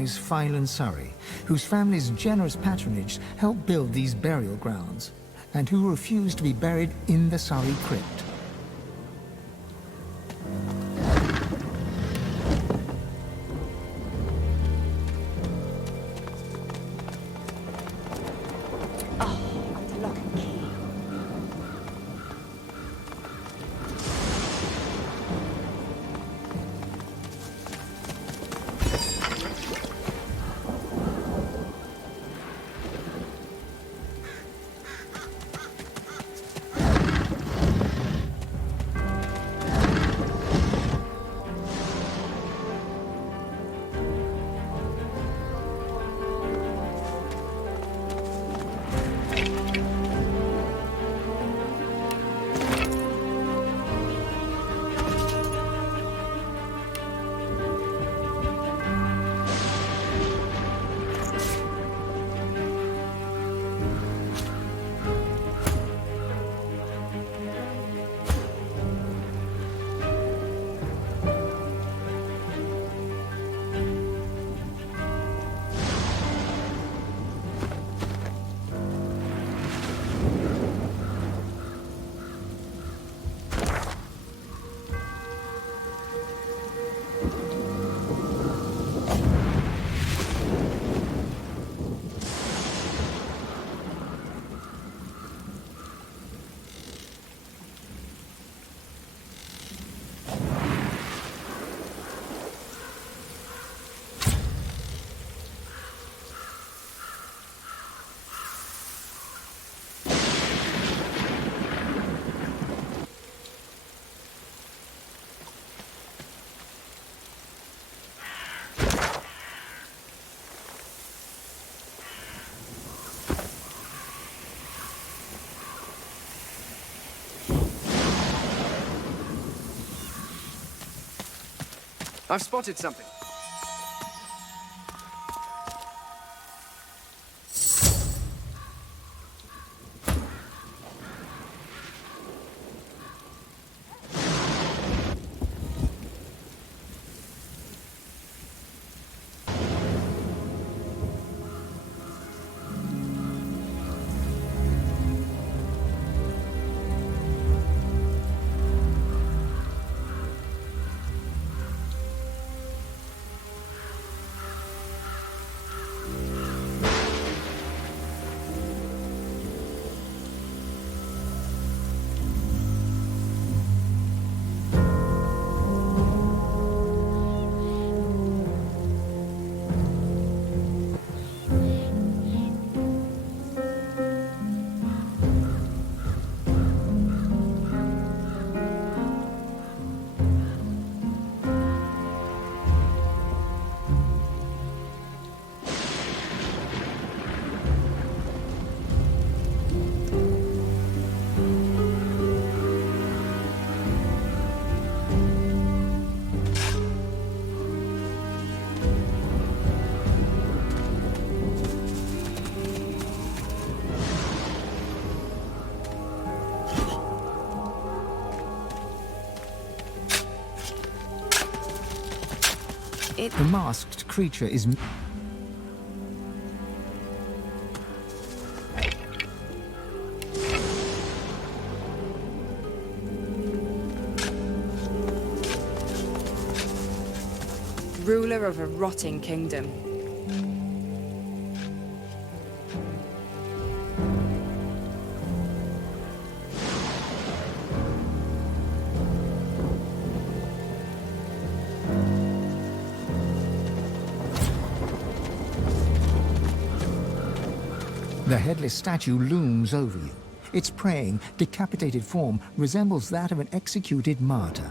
recognize Phylan Surrey, whose family's generous patronage helped build these burial grounds, and who refused to be buried in the Surrey crypt. I've spotted something. The masked creature is... Ruler of a rotting kingdom. The headless statue looms over you. Its praying, decapitated form resembles that of an executed martyr.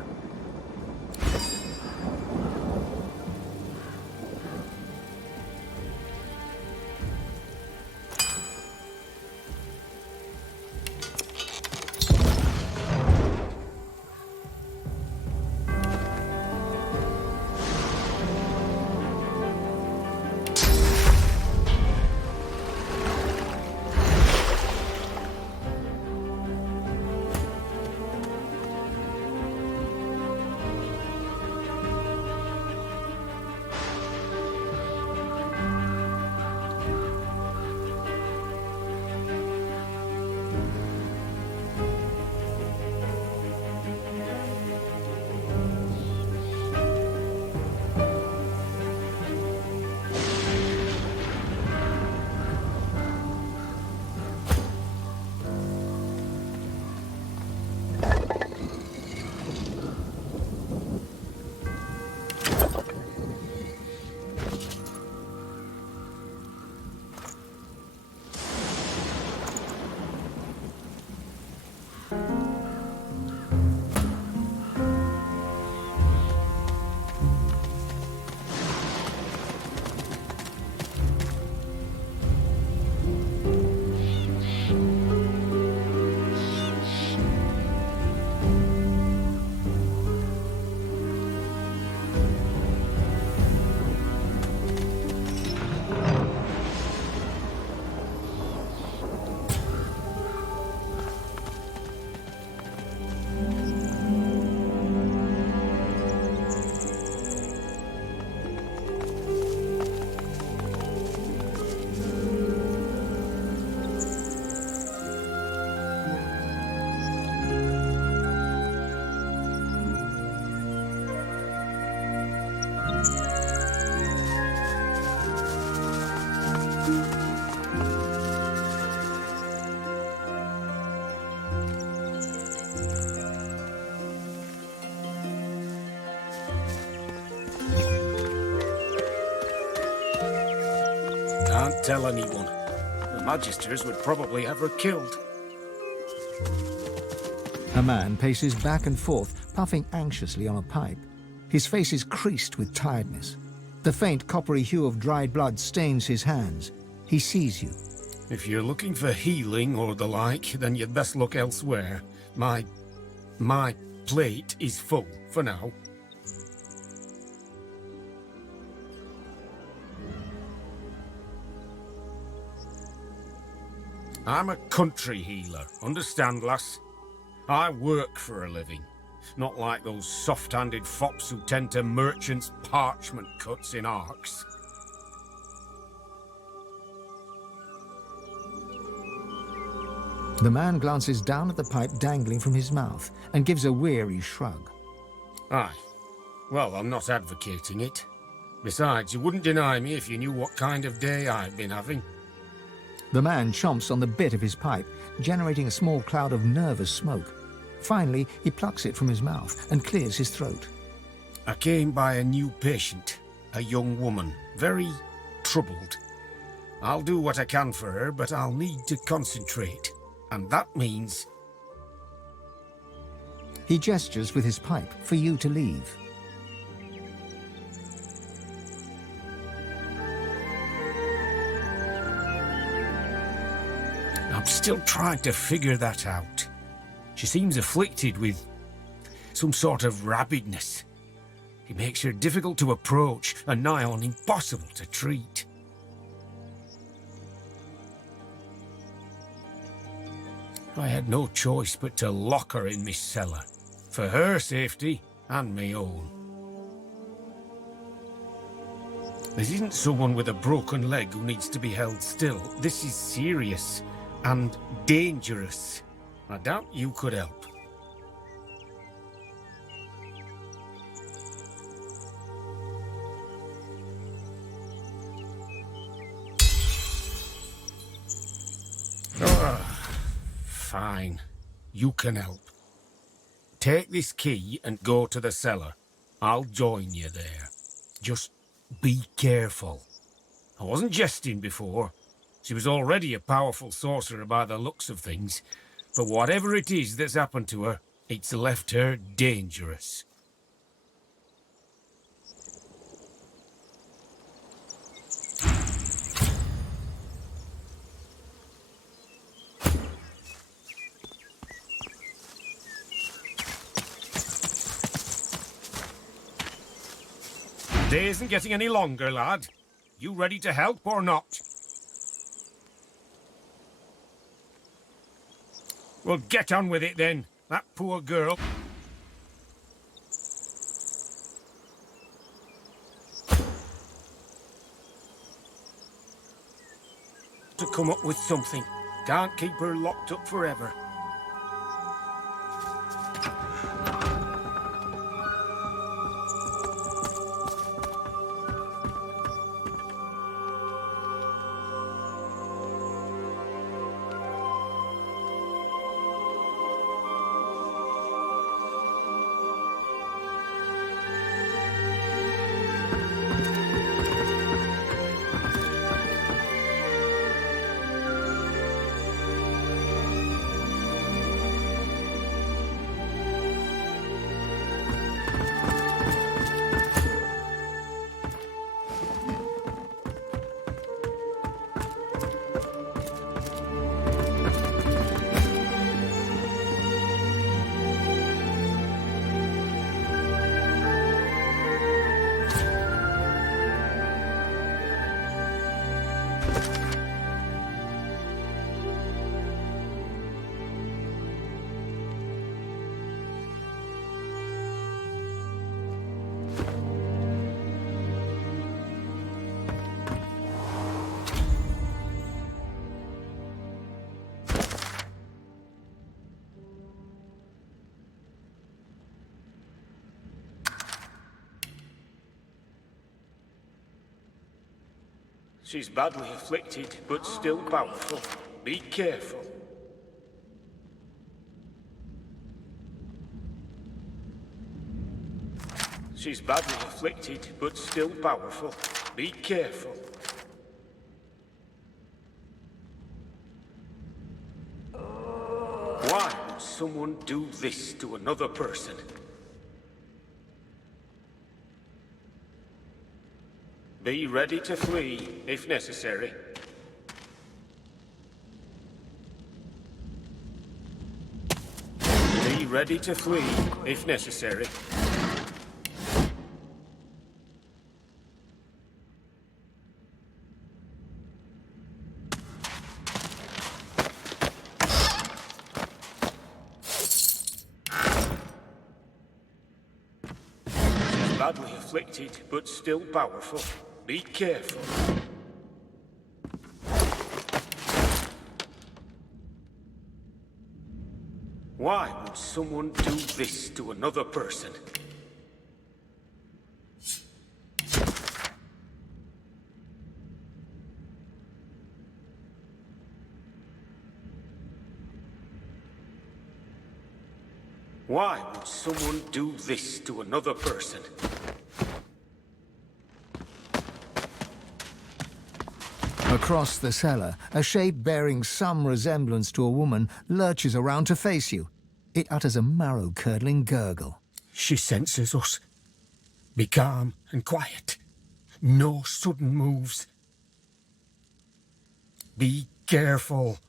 tell anyone. The Magisters would probably have her killed. A man paces back and forth, puffing anxiously on a pipe. His face is creased with tiredness. The faint coppery hue of dried blood stains his hands. He sees you. If you're looking for healing or the like, then you'd best look elsewhere. My plate is full for now. I'm a country healer, understand, lass? I work for a living. Not like those soft-handed fops who tend to merchants' parchment cuts in arcs. The man glances down at the pipe dangling from his mouth and gives a weary shrug. Aye. Well, I'm not advocating it. Besides, you wouldn't deny me if you knew what kind of day I've been having. The man chomps on the bit of his pipe, generating a small cloud of nervous smoke. Finally, he plucks it from his mouth and clears his throat. I came by a new patient, a young woman, very troubled. I'll do what I can for her, but I'll need to concentrate. And that means... He gestures with his pipe for you to leave. I'm still trying to figure that out. She seems afflicted with some sort of rabidness. It makes her difficult to approach and nigh on impossible to treat. I had no choice but to lock her in my cellar, for her safety and my own. This isn't someone with a broken leg who needs to be held still. This is serious and dangerous. I doubt you could help. Fine. You can help. Take this key and go to the cellar. I'll join you there. Just be careful. I wasn't jesting before. She was already a powerful sorcerer by the looks of things. But whatever it is that's happened to her, it's left her dangerous. The day isn't getting any longer, lad. You ready to help or not? Well, get on with it then. That poor girl. To come up with something. Can't keep her locked up forever. She's badly afflicted, but still powerful. Be careful. She's badly afflicted, but still powerful. Be careful. would someone do this to another person? Be ready to flee, if necessary. Be ready to flee, if necessary. Badly afflicted, but still powerful. Be careful. Why would someone do this to another person? Why would someone do this to another person? Across the cellar, a shape bearing some resemblance to a woman lurches around to face you. It utters a marrow-curdling gurgle. She senses us. Be calm and quiet. No sudden moves. Be careful.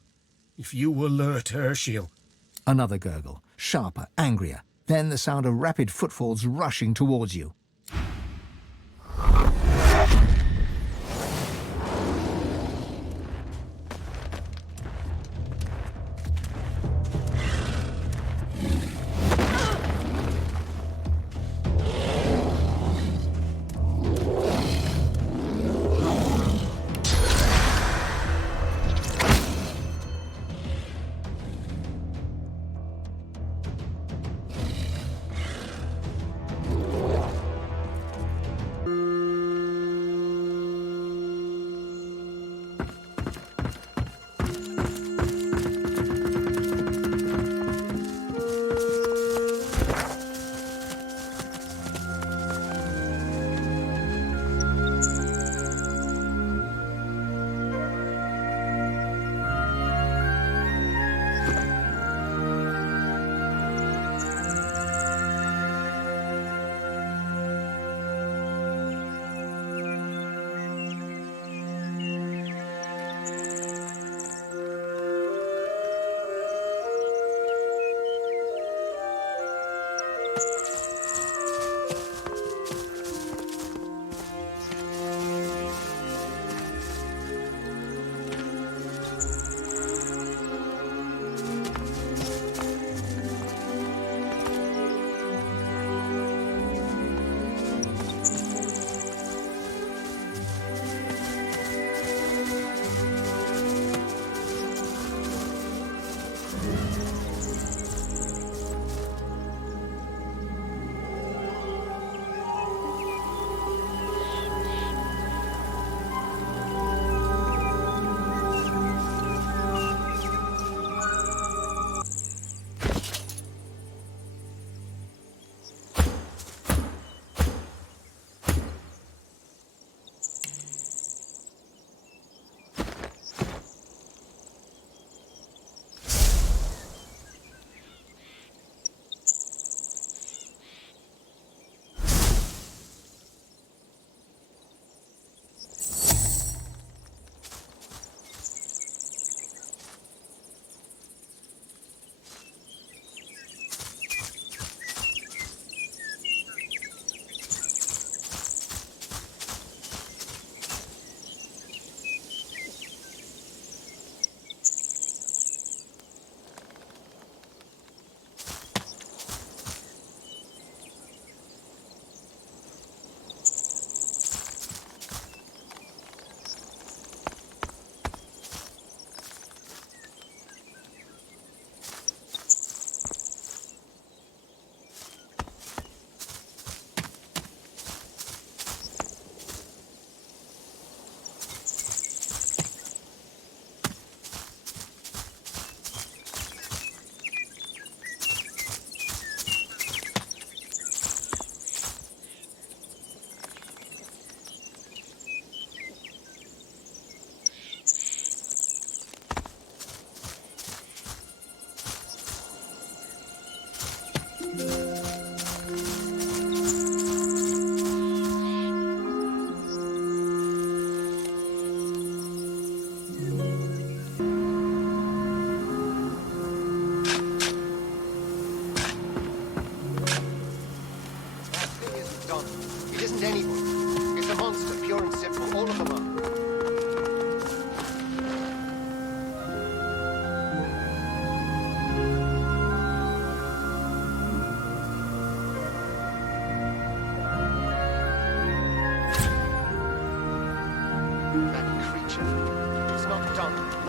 If you alert her, she'll... Another gurgle, sharper, angrier. Then the sound of rapid footfalls rushing towards you.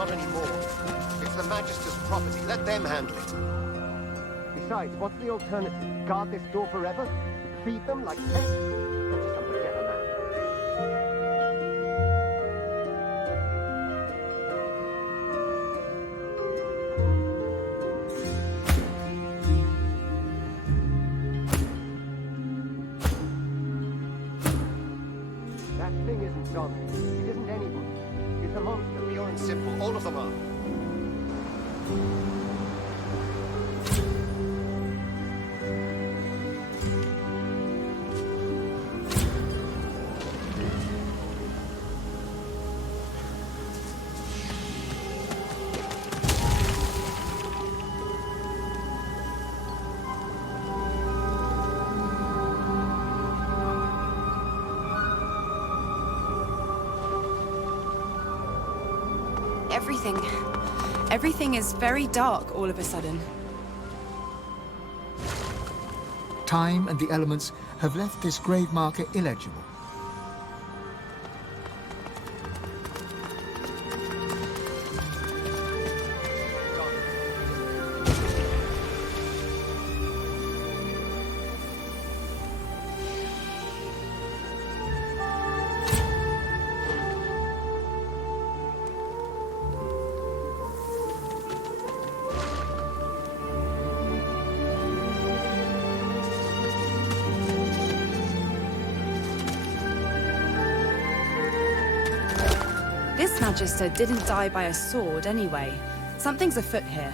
not anymore. It's the Magister's property. Let them handle it. Besides, what's the alternative? Guard this door forever? Feed them like pets? Let's just forget a man. That thing isn't John. It isn't anyone. It's a monster, pure and simple. All of them are. Everything is very dark all of a sudden. Time and the elements have left this grave marker illegible. This Magister didn't die by a sword anyway. Something's afoot here.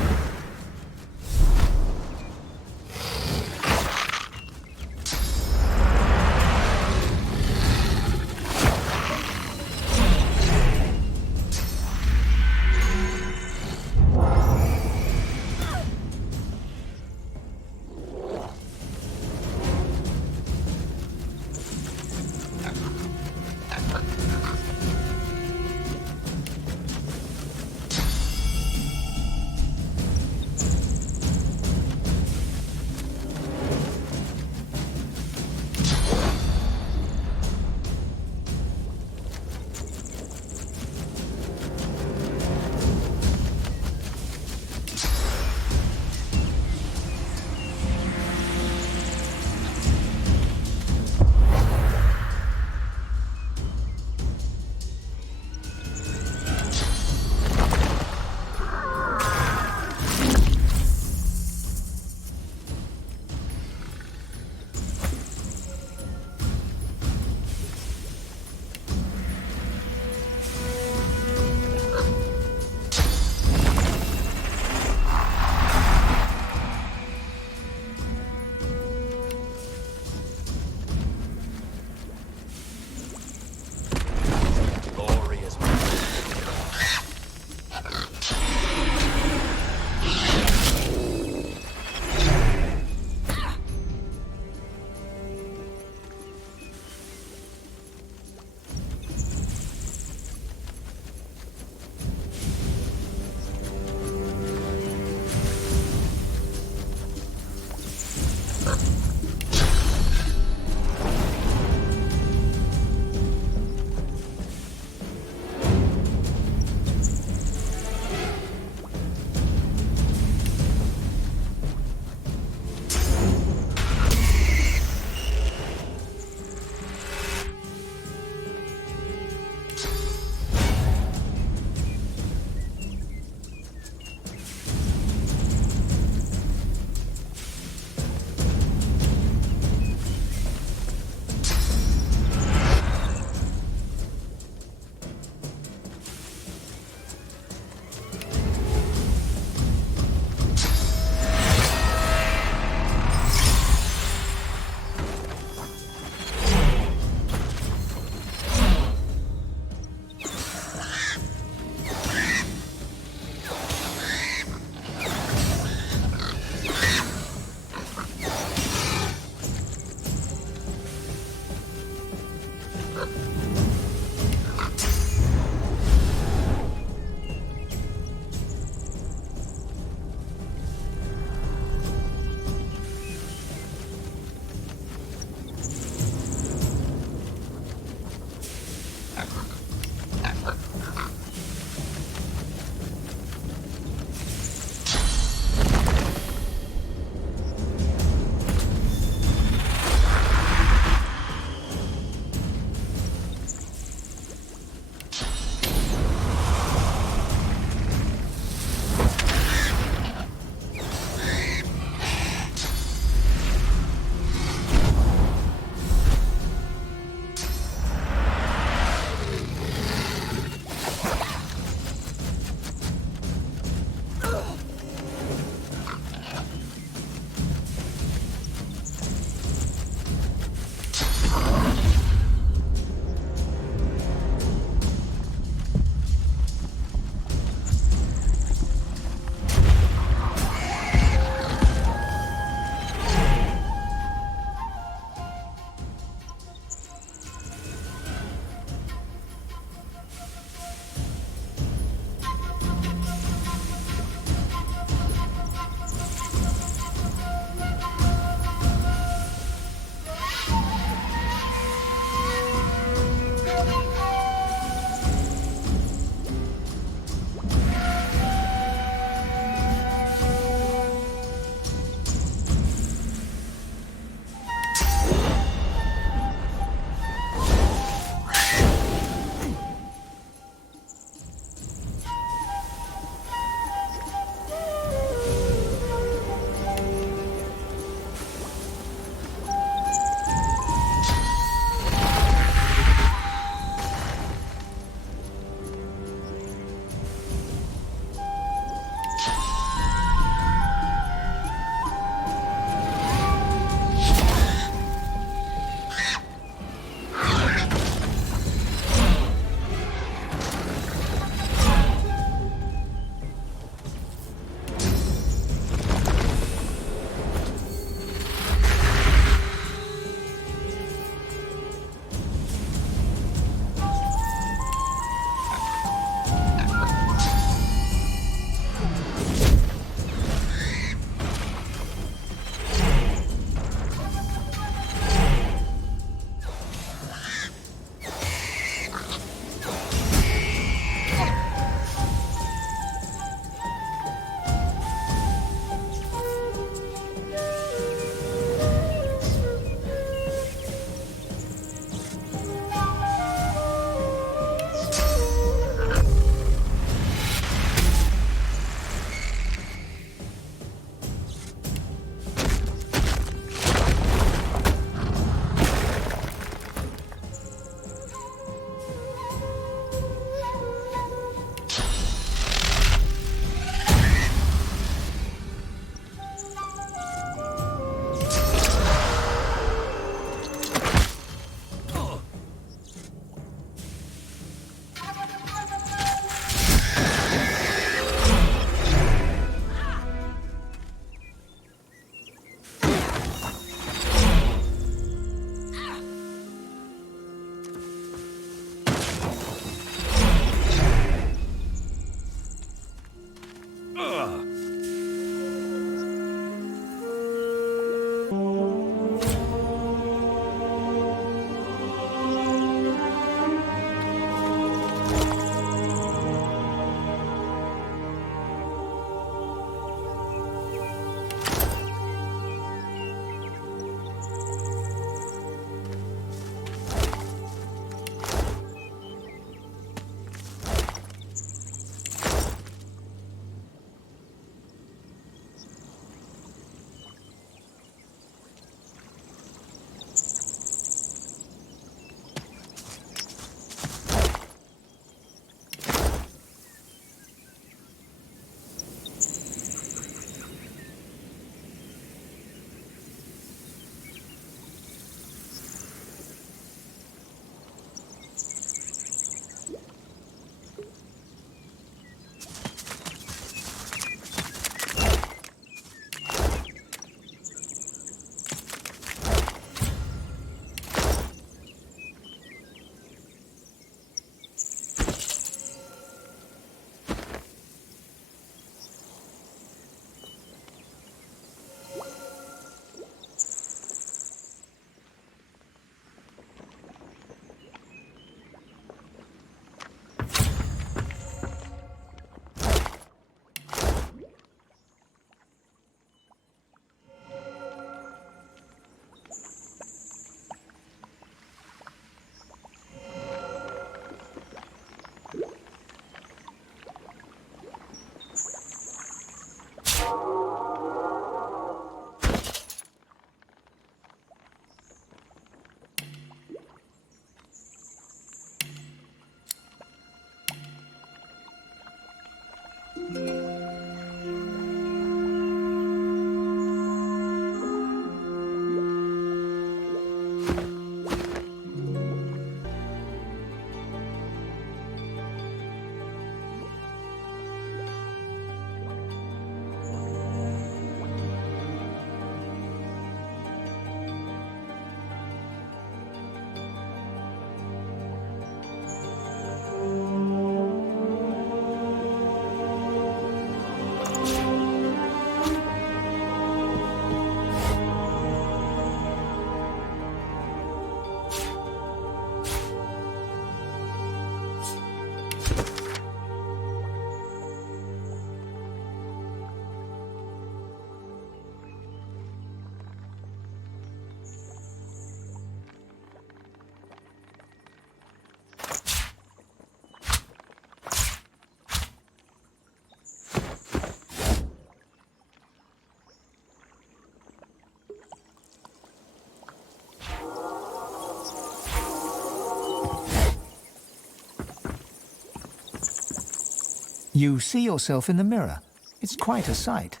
You see yourself in the mirror. It's quite a sight.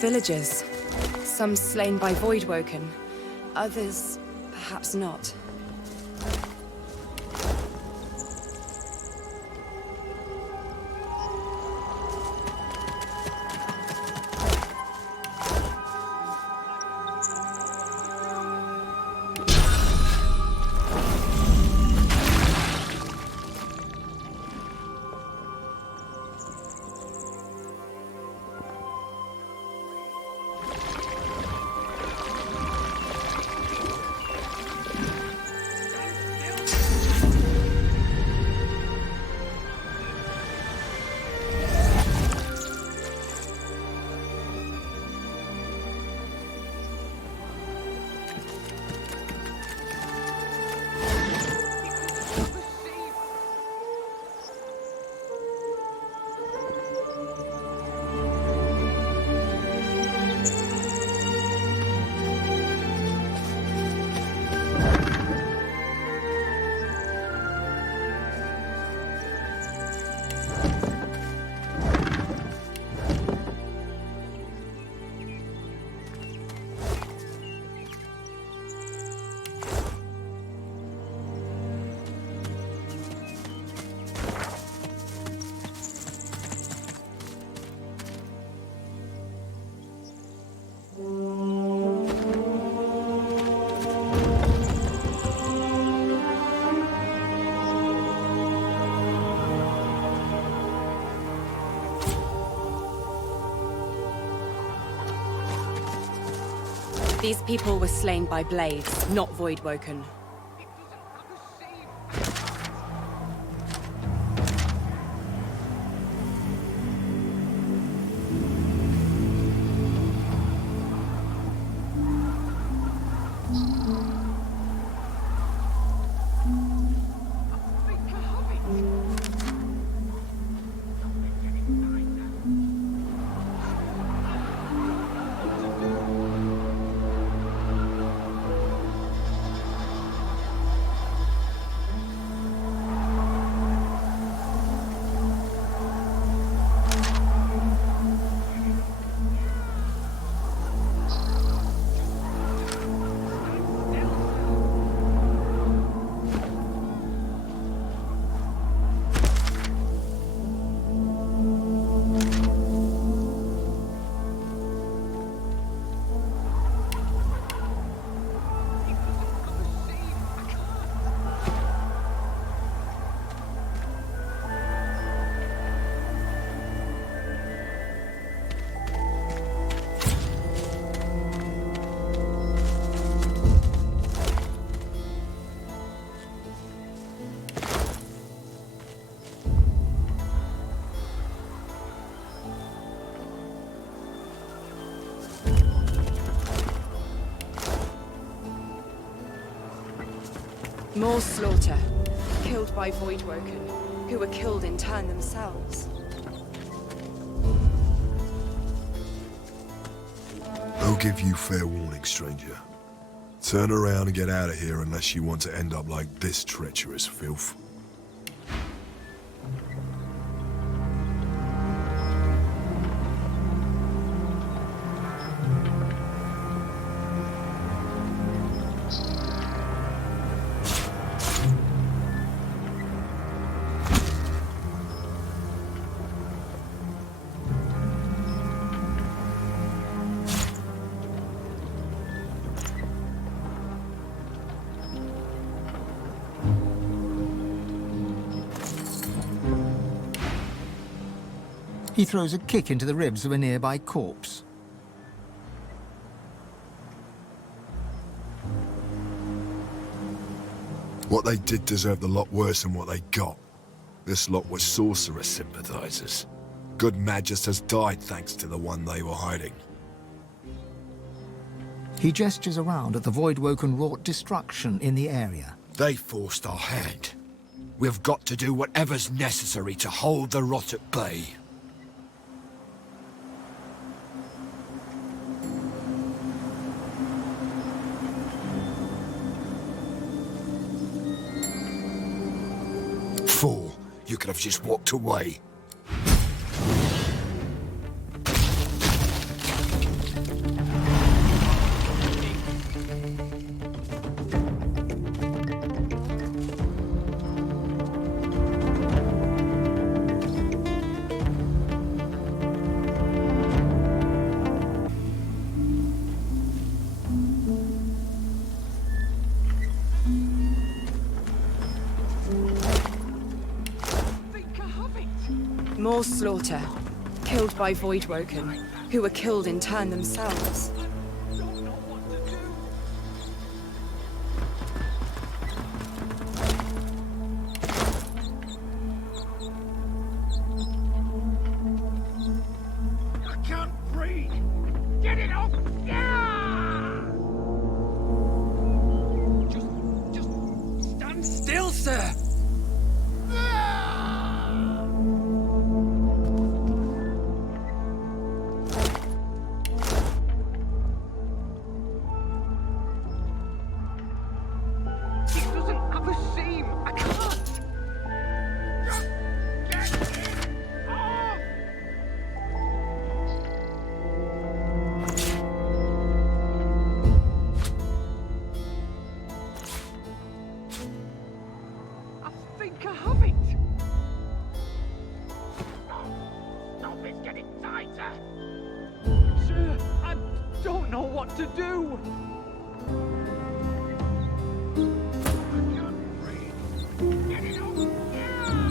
Villagers. Some slain by Voidwoken. Others, perhaps not. These people were slain by blades, not Voidwoken. More slaughter. Killed by Voidwoken, who were killed in turn themselves. I'll give you fair warning, stranger. Turn around and get out of here unless you want to end up like this treacherous filth. He throws a kick into the ribs of a nearby corpse. What they did deserved a lot worse than what they got. This lot were sorcerer sympathizers. Good magisters died thanks to the one they were hiding. He gestures around at the Voidwoken wrought destruction in the area. They forced our hand. We've got to do whatever's necessary to hold the rot at bay. Fool, you could have just walked away. More slaughter. Killed by Voidwoken, who were killed in turn themselves. I can't breathe! Get it off! Yeah! Just stand still, sir! To do. I can't breathe! Get it off! Yeah!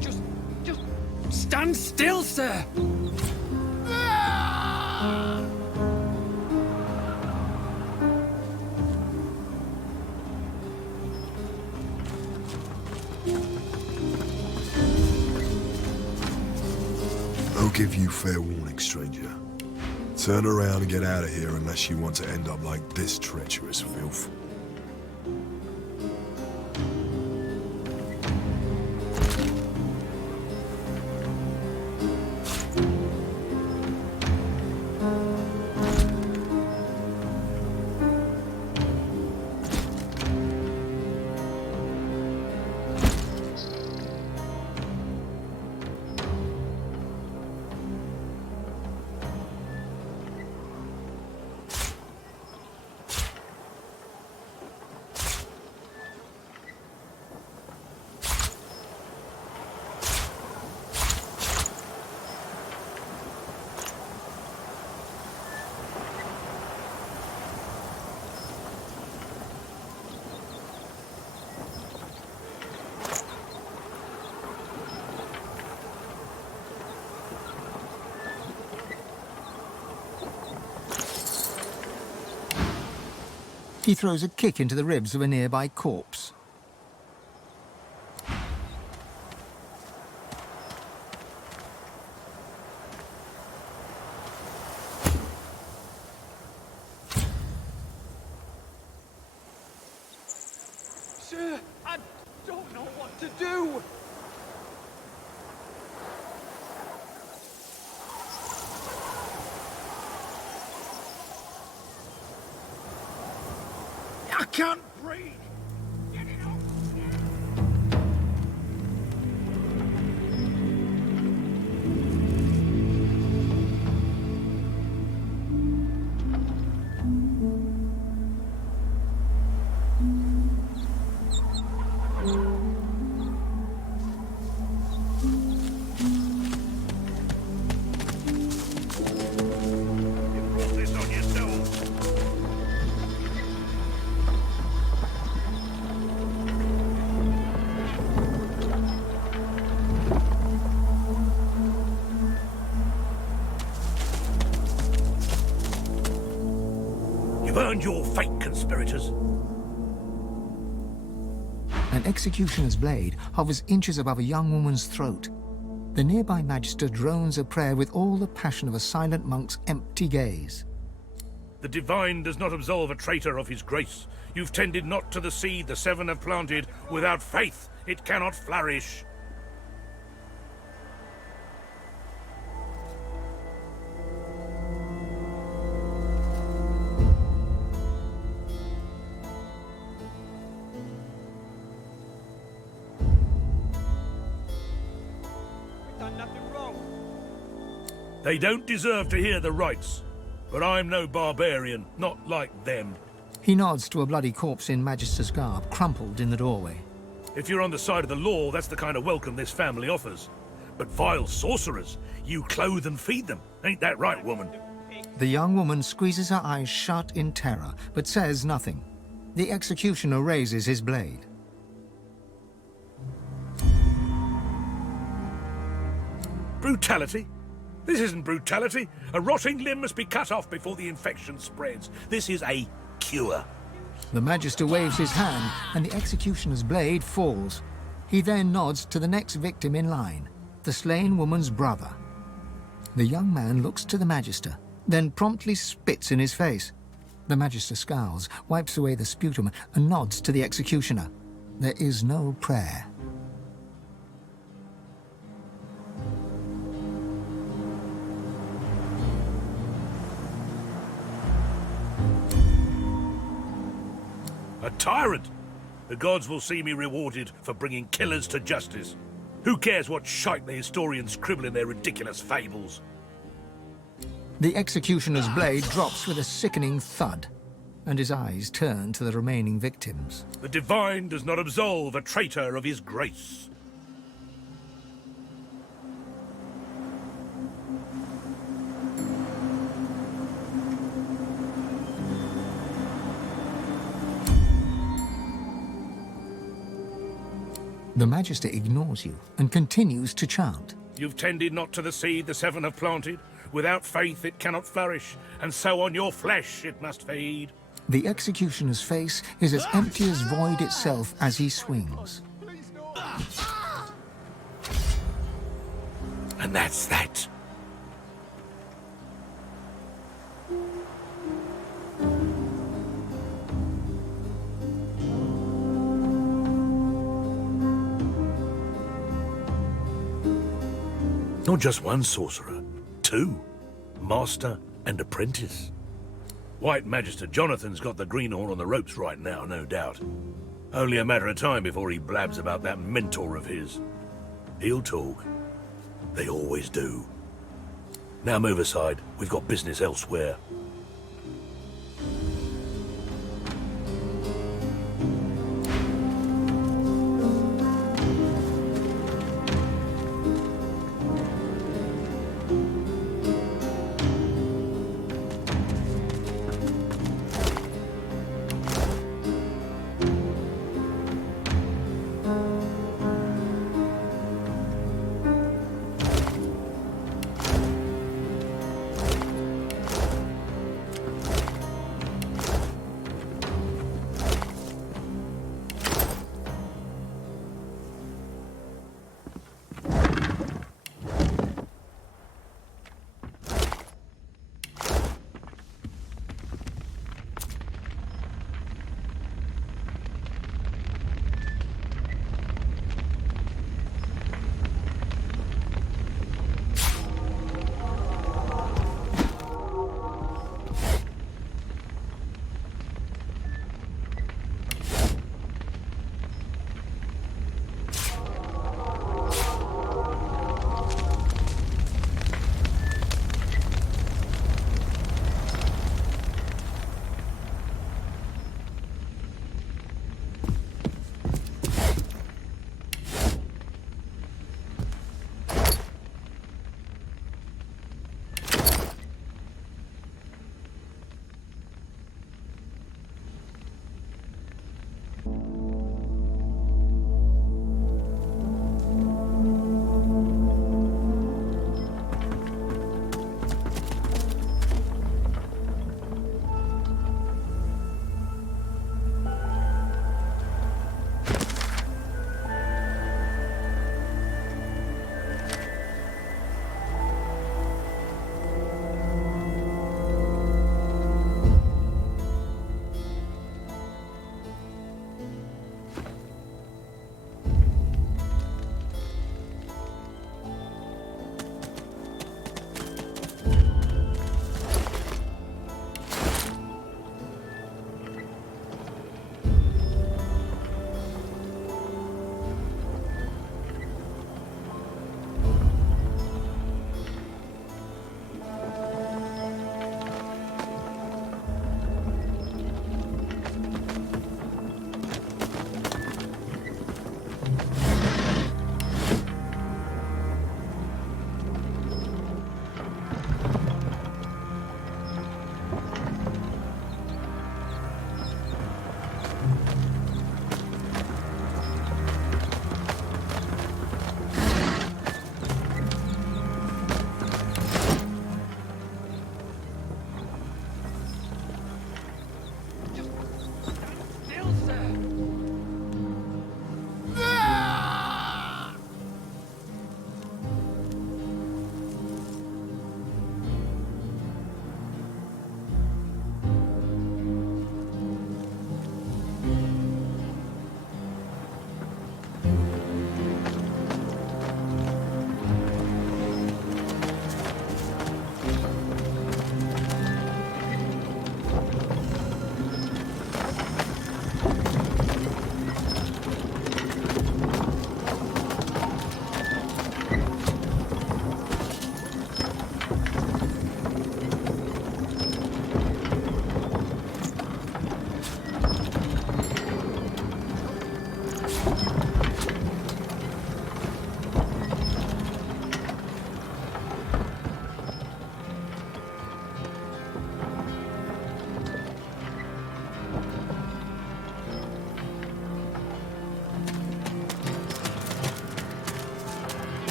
Just stand still, sir! I'll give you fair warning, stranger. Turn around and get out of here unless you want to end up like this treacherous filth. He throws a kick into the ribs of a nearby corpse. do? I can't breathe. You've earned your fate, conspirators. An executioner's blade hovers inches above a young woman's throat. The nearby magister drones a prayer with all the passion of a silent monk's empty gaze. The divine does not absolve a traitor of his grace. You've tended not to the seed the seven have planted. Without faith, it cannot flourish. We've done nothing wrong. They don't deserve to hear the rites. But I'm no barbarian, not like them. He nods to a bloody corpse in magister's garb, crumpled in the doorway. If you're on the side of the law, that's the kind of welcome this family offers. But vile sorcerers, you clothe and feed them. Ain't that right, woman? The young woman squeezes her eyes shut in terror, but says nothing. The executioner raises his blade. Brutality? This isn't brutality. A rotting limb must be cut off before the infection spreads. This is a cure. The magister waves his hand, and the executioner's blade falls. He then nods to the next victim in line, the slain woman's brother. The young man looks to the magister, then promptly spits in his face. The magister scowls, wipes away the sputum, and nods to the executioner. There is no prayer. A tyrant! The gods will see me rewarded for bringing killers to justice. Who cares what shite the historians scribble in their ridiculous fables? The executioner's blade drops with a sickening thud, and his eyes turn to the remaining victims. The divine does not absolve a traitor of his grace. The magister ignores you and continues to chant. You've tended not to the seed the seven have planted. Without faith it cannot flourish, and so on your flesh it must feed. The executioner's face is as empty as void itself as he swings. And that's that. Not just one sorcerer, two. Master and apprentice. White Magister Jonathan's got the greenhorn on the ropes right now, no doubt. Only a matter of time before he blabs about that mentor of his. He'll talk. They always do. Now move aside. We've got business elsewhere.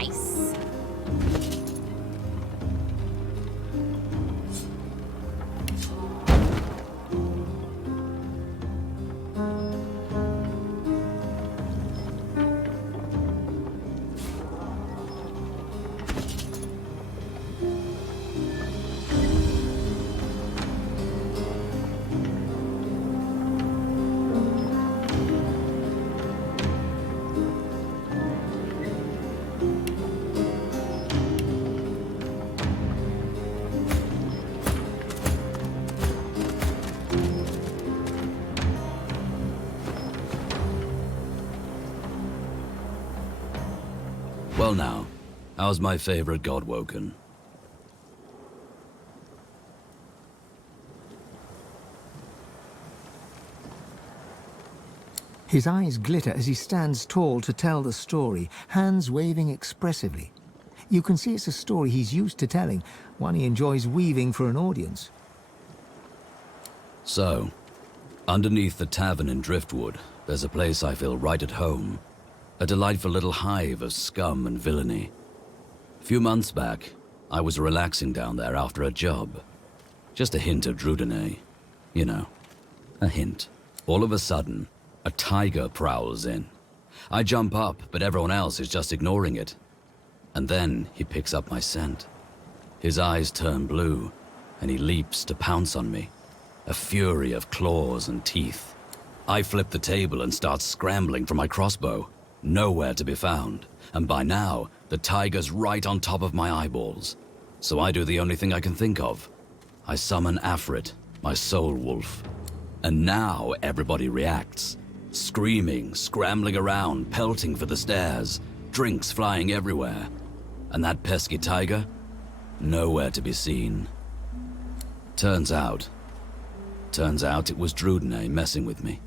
Nice. Well now, how's my favorite god woken? His eyes glitter as he stands tall to tell the story, hands waving expressively. You can see it's a story he's used to telling, one he enjoys weaving for an audience. So, underneath the tavern in Driftwood, there's a place I feel right at home. A delightful little hive of scum and villainy. A few months back, I was relaxing down there after a job. Just a hint of Drudene. You know, a hint. All of a sudden, a tiger prowls in. I jump up, but everyone else is just ignoring it. And then he picks up my scent. His eyes turn blue, and he leaps to pounce on me. A fury of claws and teeth. I flip the table and start scrambling for my crossbow. Nowhere to be found, and by now, the tiger's right on top of my eyeballs. So I do the only thing I can think of. I summon Afrit, my soul wolf. And now everybody reacts. Screaming, scrambling around, pelting for the stairs, drinks flying everywhere. And that pesky tiger? Nowhere to be seen. Turns out it was Drudene messing with me.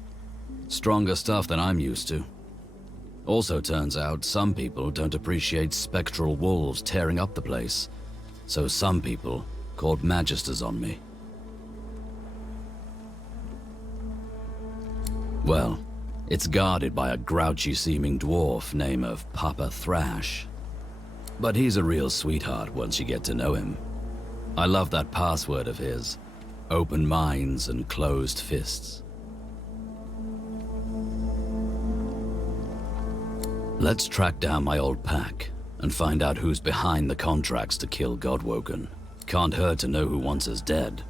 Stronger stuff than I'm used to. Also turns out some people don't appreciate spectral wolves tearing up the place. So some people called magisters on me. Well, it's guarded by a grouchy-seeming dwarf named of Papa Thrash. But he's a real sweetheart once you get to know him. I love that password of his. Open minds and closed fists. Let's track down my old pack and find out who's behind the contracts to kill Godwoken. Can't hurt to know who wants us dead.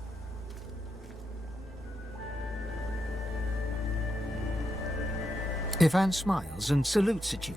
Ivan smiles and salutes at you.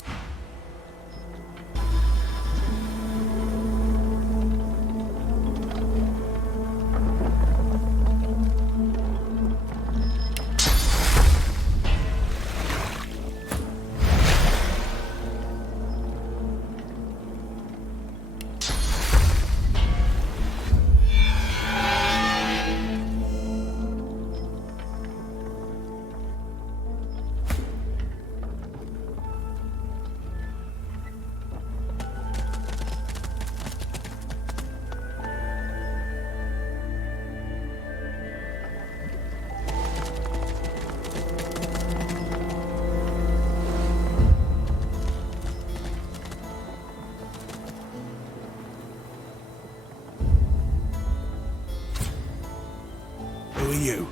Who are you?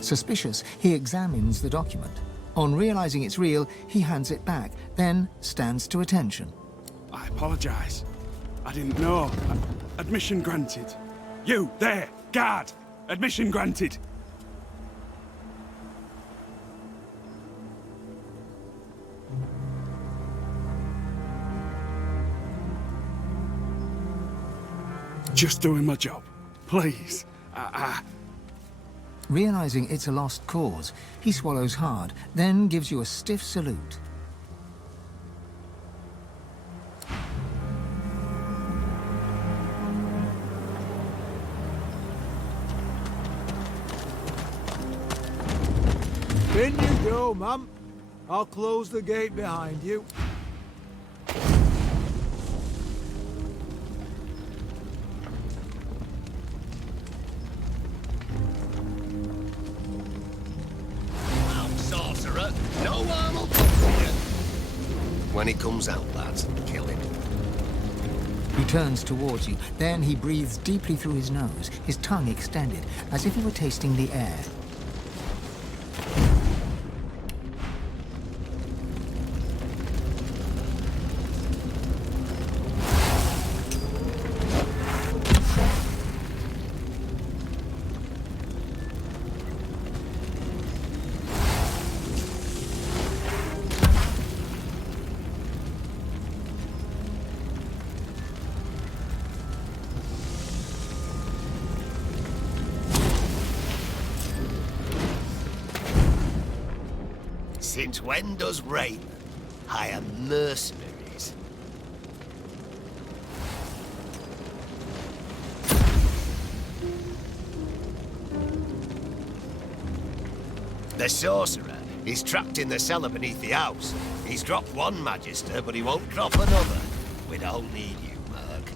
Suspicious, he examines the document. On realizing it's real, he hands it back, then stands to attention. I apologize. I didn't know. Admission granted. You, there, guard! Admission granted. Just doing my job. Please. Realizing it's a lost cause, he swallows hard, then gives you a stiff salute. In you go, ma'am. I'll close the gate behind you. No harm will come to you. When he comes out, lads, kill him. He turns towards you. Then he breathes deeply through his nose, his tongue extended, as if he were tasting the air. Since when does Raven hire mercenaries? The sorcerer is trapped in the cellar beneath the house. He's dropped one magister, but he won't drop another. We don't need you, Merc.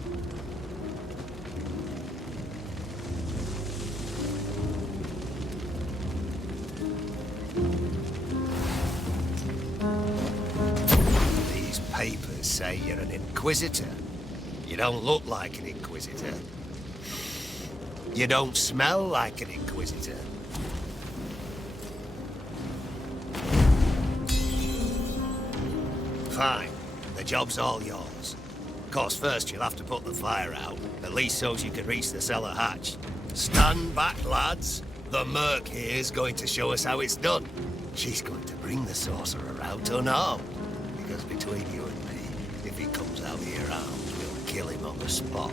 These papers say you're an inquisitor. You don't look like an inquisitor. You don't smell like an inquisitor. Fine. The job's all yours. Of course, first you'll have to put the fire out, at least so's you can reach the cellar hatch. Stand back, lads. The Merc here's going to show us how it's done. She's going to bring the sorcerer out unarmed. Because between you and me, if he comes out here armed, we'll kill him on the spot.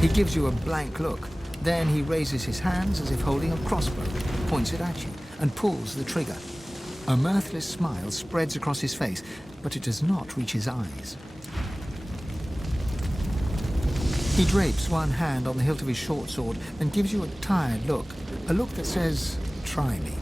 He gives you a blank look. Then he raises his hands as if holding a crossbow, points it at you, and pulls the trigger. A mirthless smile spreads across his face, but it does not reach his eyes. He drapes one hand on the hilt of his short sword and gives you a tired look, a look that says, "Try me."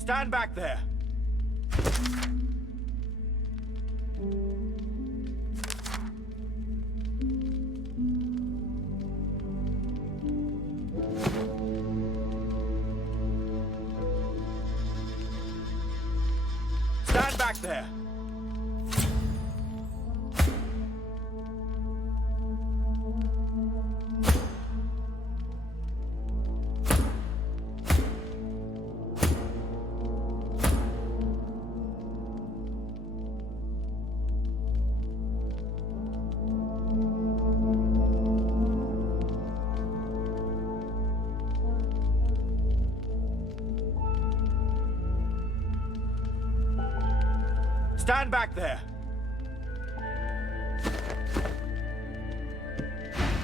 Stand back there! Stand back there! Stand back there!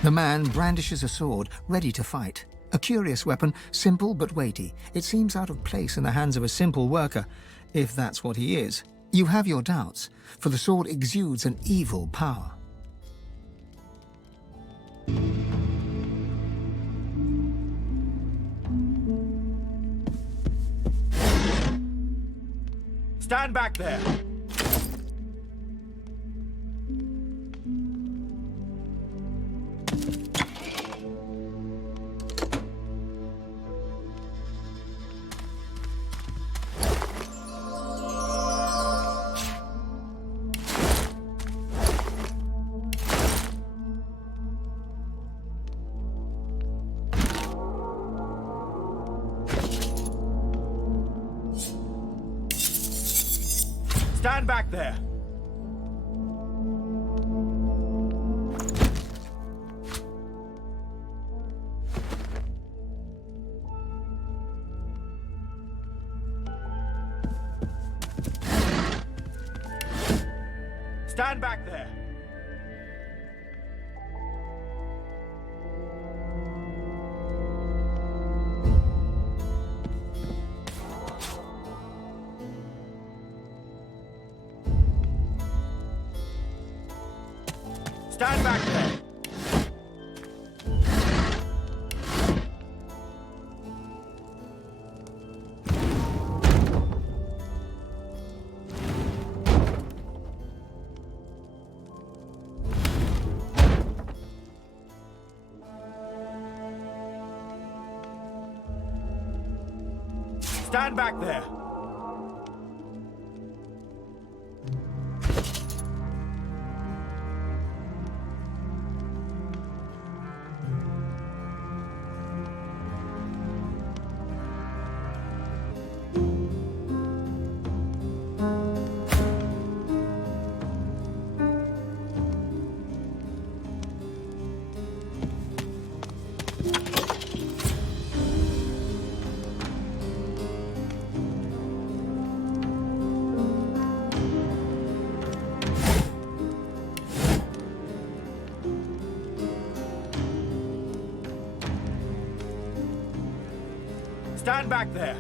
The man brandishes a sword, ready to fight. A curious weapon, simple but weighty. It seems out of place in the hands of a simple worker, if that's what he is. You have your doubts, for the sword exudes an evil power. Stand back there! Stand back there! Stand back there! Stand back there! Stand back there! Stand back there!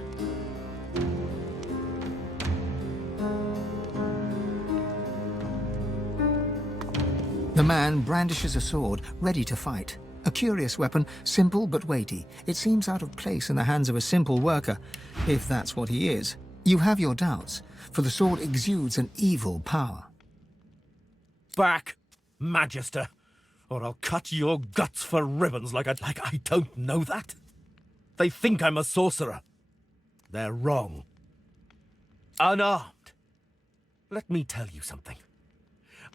The man brandishes a sword, ready to fight. A curious weapon, simple but weighty. It seems out of place in the hands of a simple worker, if that's what he is. You have your doubts, for the sword exudes an evil power. Back, Magister, or I'll cut your guts for ribbons like I don't know that. They think I'm a sorcerer. They're wrong. Unarmed. Let me tell you something.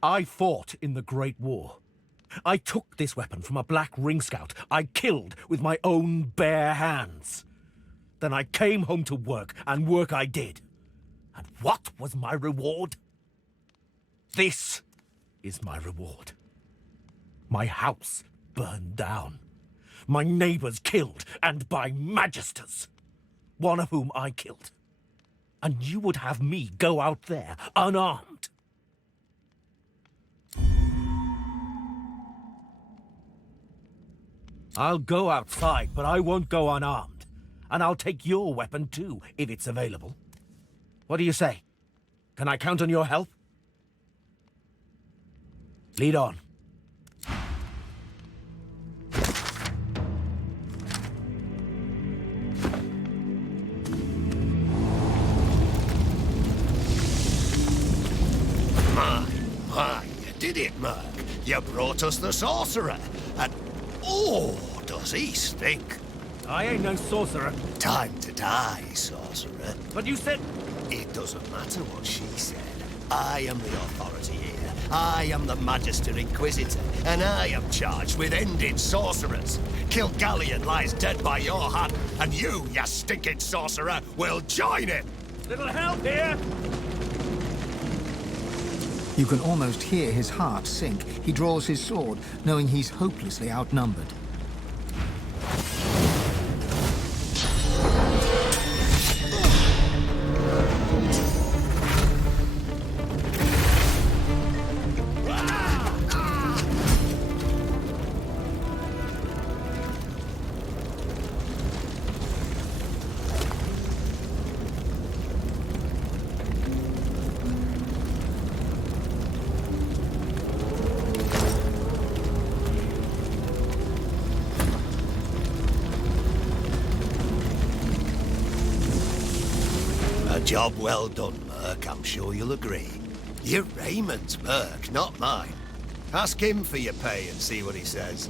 I fought in the Great War. I took this weapon from a Black Ring Scout I killed with my own bare hands. Then I came home to work, and work I did. And what was my reward? This is my reward. My house burned down. My neighbors killed, and by magisters. One of whom I killed. And you would have me go out there, unarmed. I'll go outside, but I won't go unarmed. And I'll take your weapon too, if it's available. What do you say? Can I count on your help? Lead on. You did it, Merc. You brought us the sorcerer. And, oh, does he stink. I ain't no sorcerer. Time to die, sorcerer. But you said... It doesn't matter what she said. I am the authority here. I am the Magister Inquisitor, and I am charged with ending sorcerers. Kilgallion lies dead by your hand, and you stinking sorcerer, will join it! Little help here! You can almost hear his heart sink. He draws his sword, knowing he's hopelessly outnumbered. Job well done, Merc, I'm sure you'll agree. You're Raymond's Merc, not mine. Ask him for your pay and see what he says.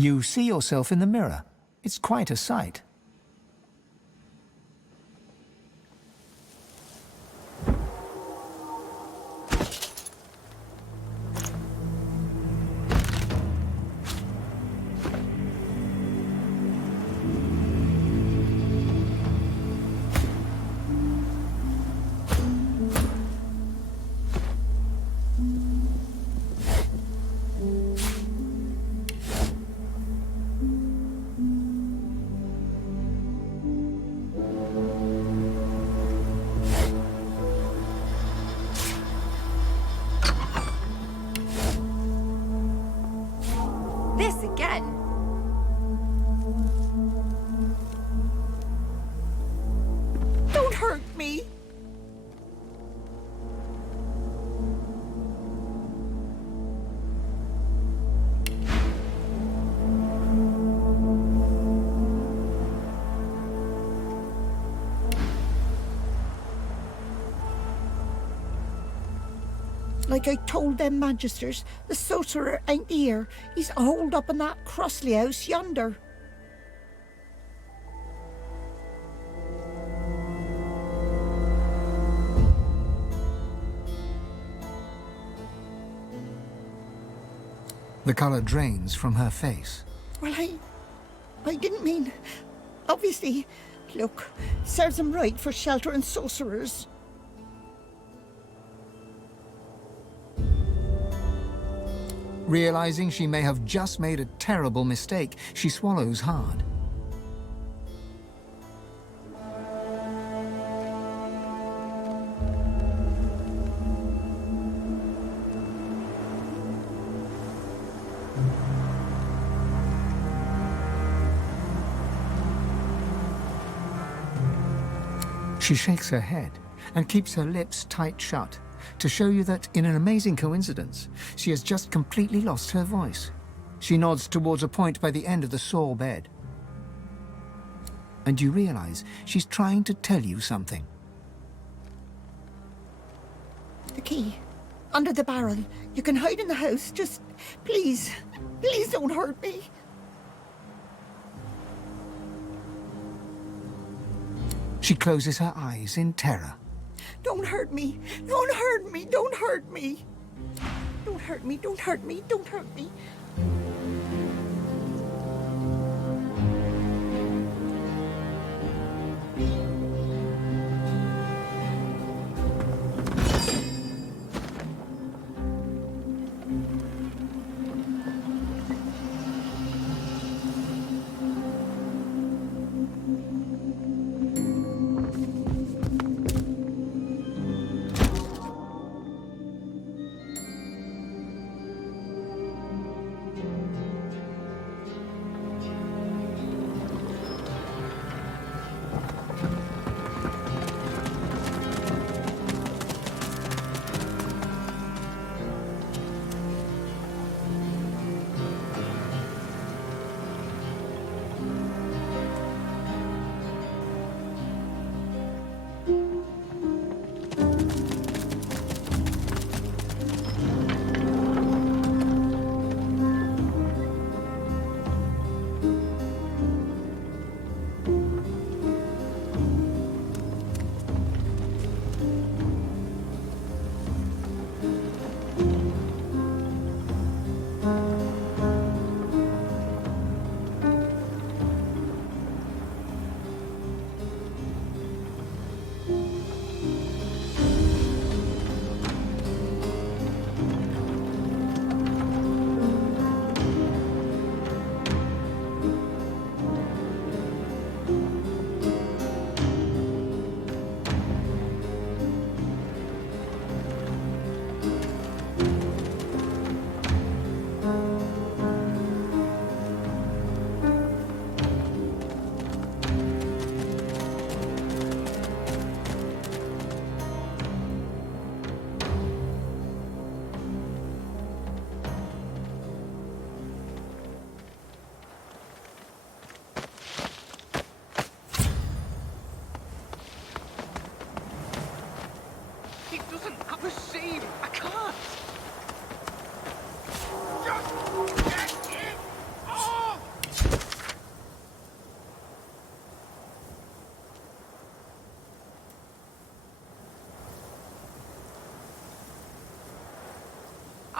You see yourself in the mirror. It's quite a sight. This again. Don't hurt me. Like I told them magisters, the sorcerer ain't here. He's holed up in that Crossley house yonder. The colour drains from her face. Well, I didn't mean... Obviously, look, serves him right for sheltering sorcerers. Realizing she may have just made a terrible mistake, she swallows hard. She shakes her head and keeps her lips tight shut, to show you that, in an amazing coincidence, she has just completely lost her voice. She nods towards a point by the end of the sore bed. And you realize she's trying to tell you something. The key. Under the barrel. You can hide in the house. Just, please, please don't hurt me. She closes her eyes in terror. Don't hurt me. Don't hurt me. Don't hurt me. Don't hurt me. Don't hurt me. Don't hurt me.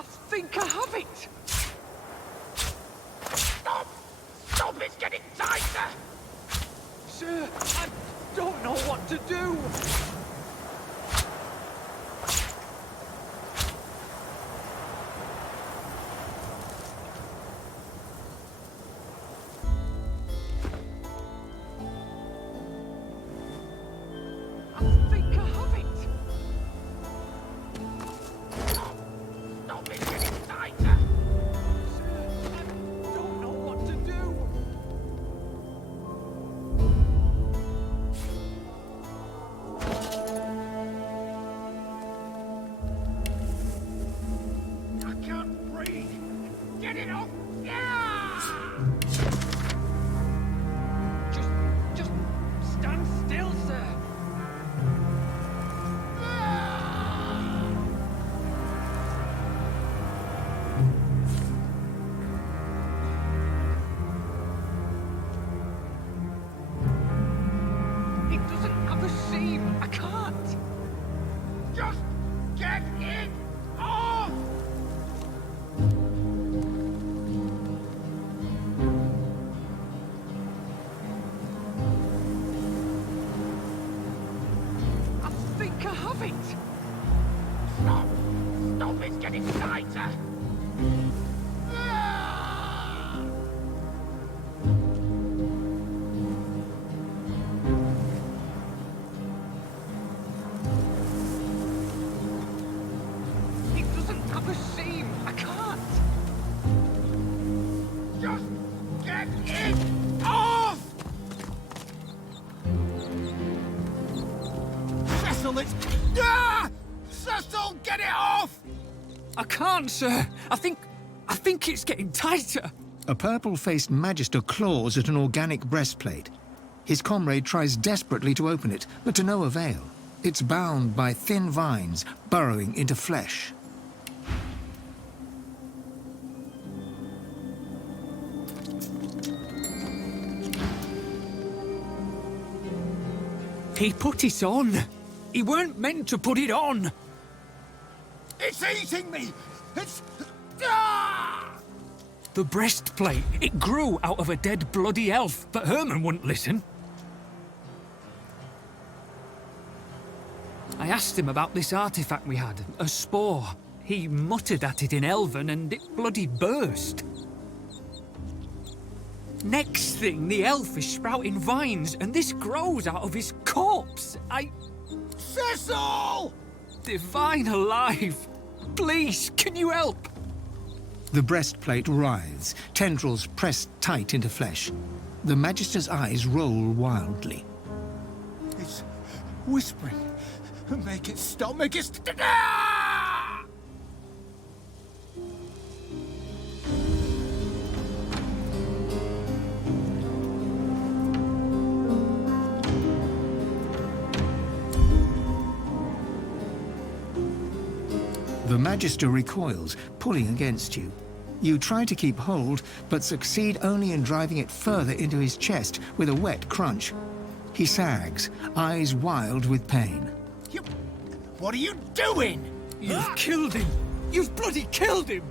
I think I have it! Stop! Stop, it's getting tighter! Sir, I don't know what to do! I think I have it! Stop, it's getting tighter! Sir, I don't know what to do! I can't breathe! Get it off! Yeah! Just stand still, sir! It doesn't have a seam! I can't! Just get it off! I think I have it! Stop! Stop, it's getting tighter! It doesn't have a seam! I can't! Just get it off! Cecil, it's... Cecil, get it off! I can't, sir! I think it's getting tighter! A purple-faced magister claws at an organic breastplate. His comrade tries desperately to open it, but to no avail. It's bound by thin vines burrowing into flesh. He put it on! He weren't meant to put it on! It's eating me! It's... The breastplate, it grew out of a dead bloody elf, but Herman wouldn't listen. I asked him about this artifact we had, a spore. He muttered at it in Elven and it bloody burst. Next thing, the elf is sprouting vines and this grows out of his corpse. Cecil! Divine alive! Please, can you help? The breastplate writhes, tendrils pressed tight into flesh. The Magister's eyes roll wildly. It's whispering. Make it stop, make it stop! The Magister recoils, pulling against you. You try to keep hold, but succeed only in driving it further into his chest with a wet crunch. He sags, eyes wild with pain. What are you doing? You've killed him! You've bloody killed him!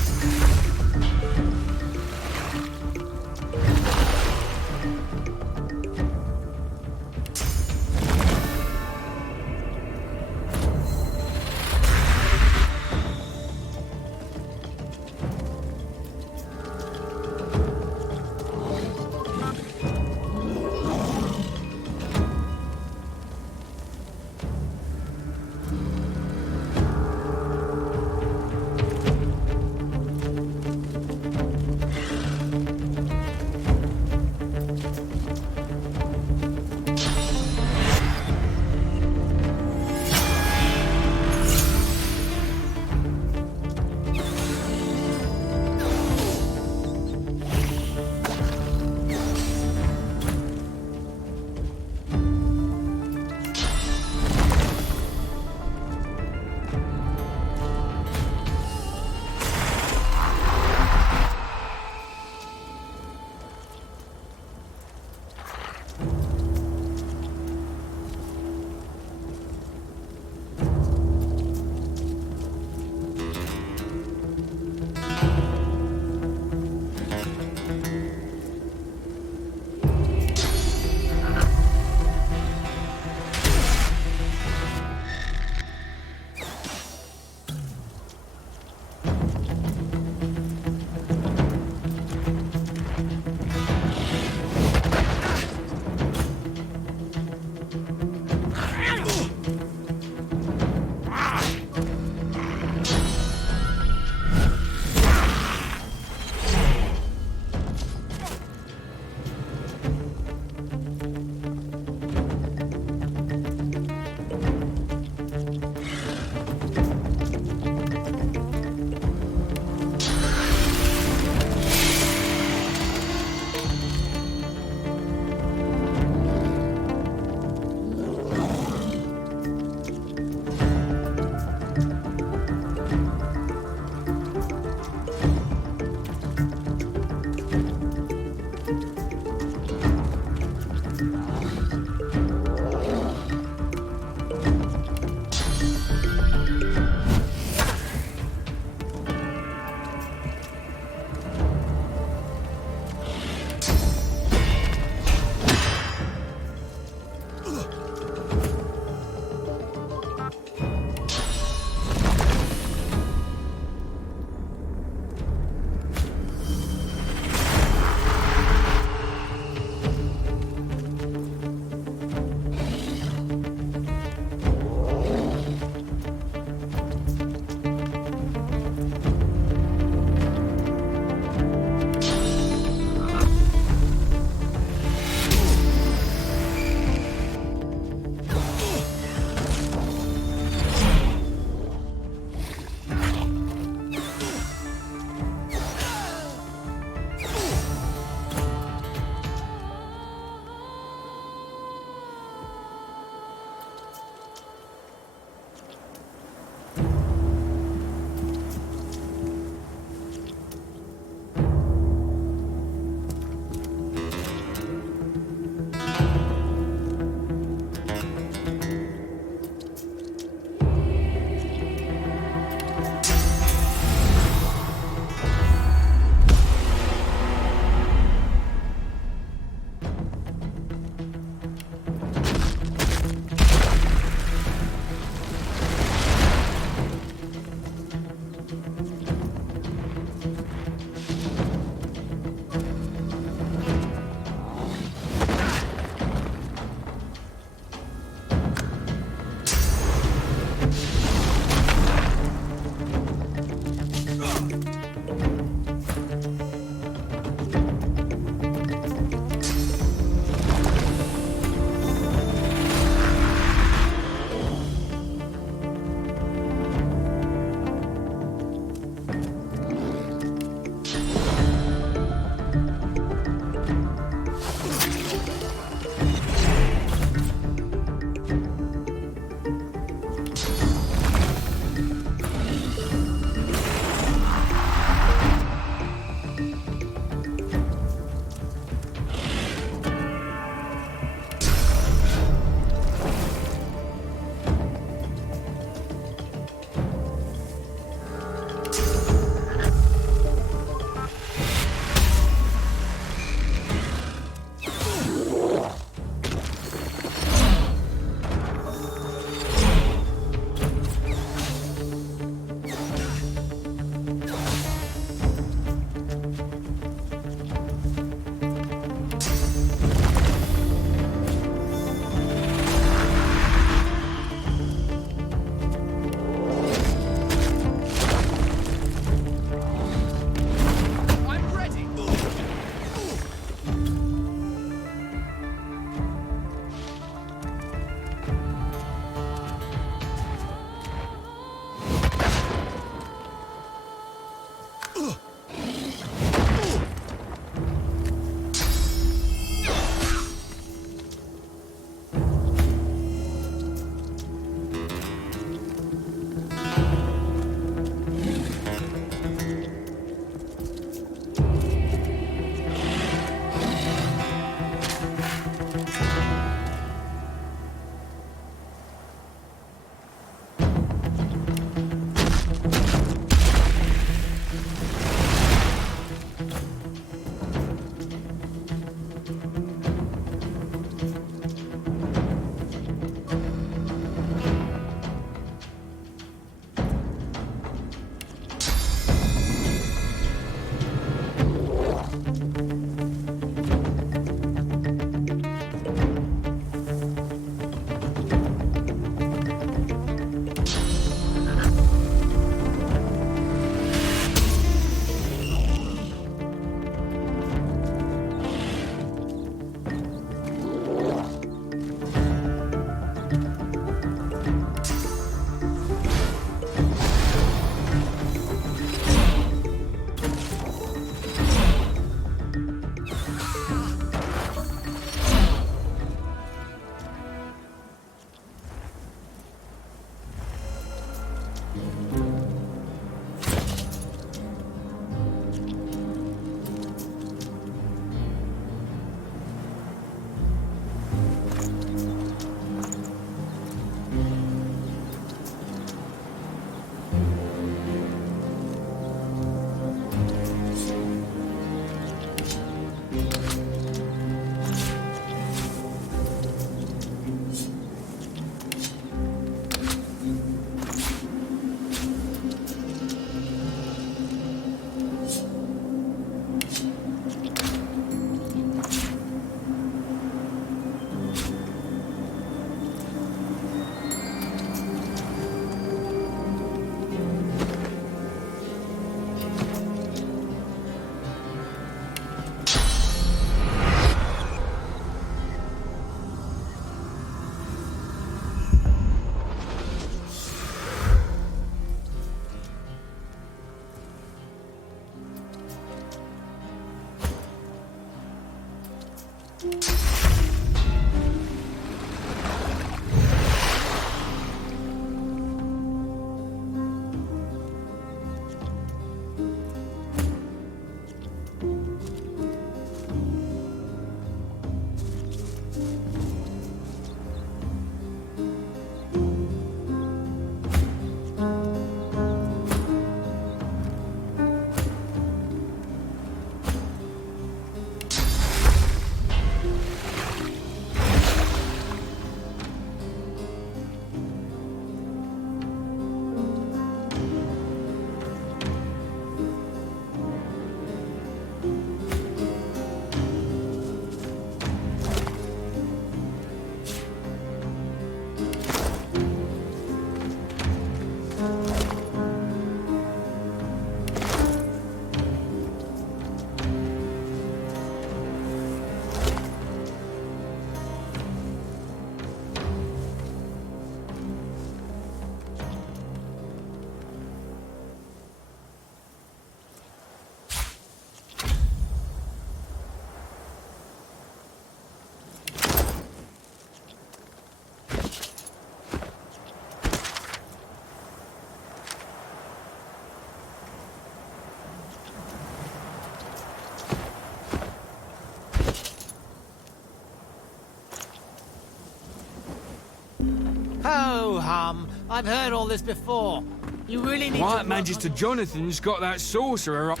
I've heard all this before. You really need White to... Magister Jonathan's got that sorcerer up.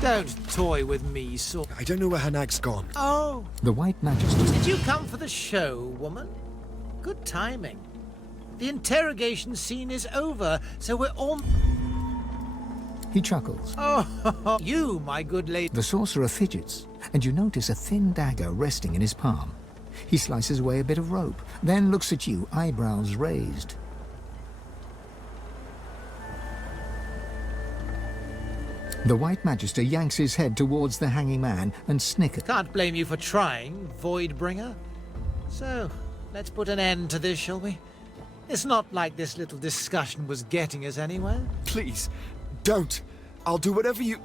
Don't toy with me, so... I don't know where Hanag's gone. Oh, The White Magister. did you come for the show, woman? Good timing. The interrogation scene is over, so we're all... He chuckles. Oh, you, my good lady. The sorcerer fidgets, and you notice a thin dagger resting in his palm. He slices away a bit of rope, then looks at you, eyebrows raised. The White Magister yanks his head towards the hanging man and snickers. Can't blame you for trying, Voidbringer. So, let's put an end to this, shall we? It's not like this little discussion was getting us anywhere. Please, don't. I'll do whatever you...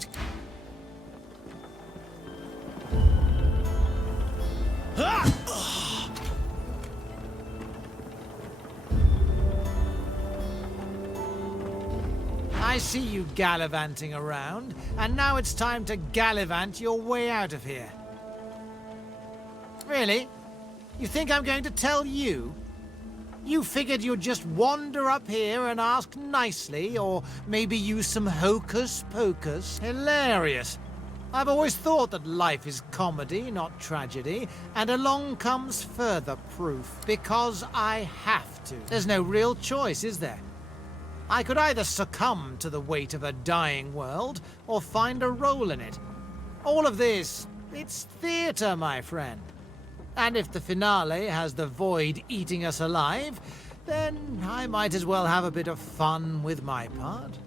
I see you gallivanting around, and now it's time to gallivant your way out of here. Really? You think I'm going to tell you? You figured you'd just wander up here and ask nicely, or maybe use some hocus pocus? Hilarious. I've always thought that life is comedy, not tragedy, and along comes further proof, because I have to. There's no real choice, is there? I could either succumb to the weight of a dying world, or find a role in it. All of this, it's theatre, my friend. And if the finale has the void eating us alive, then I might as well have a bit of fun with my part.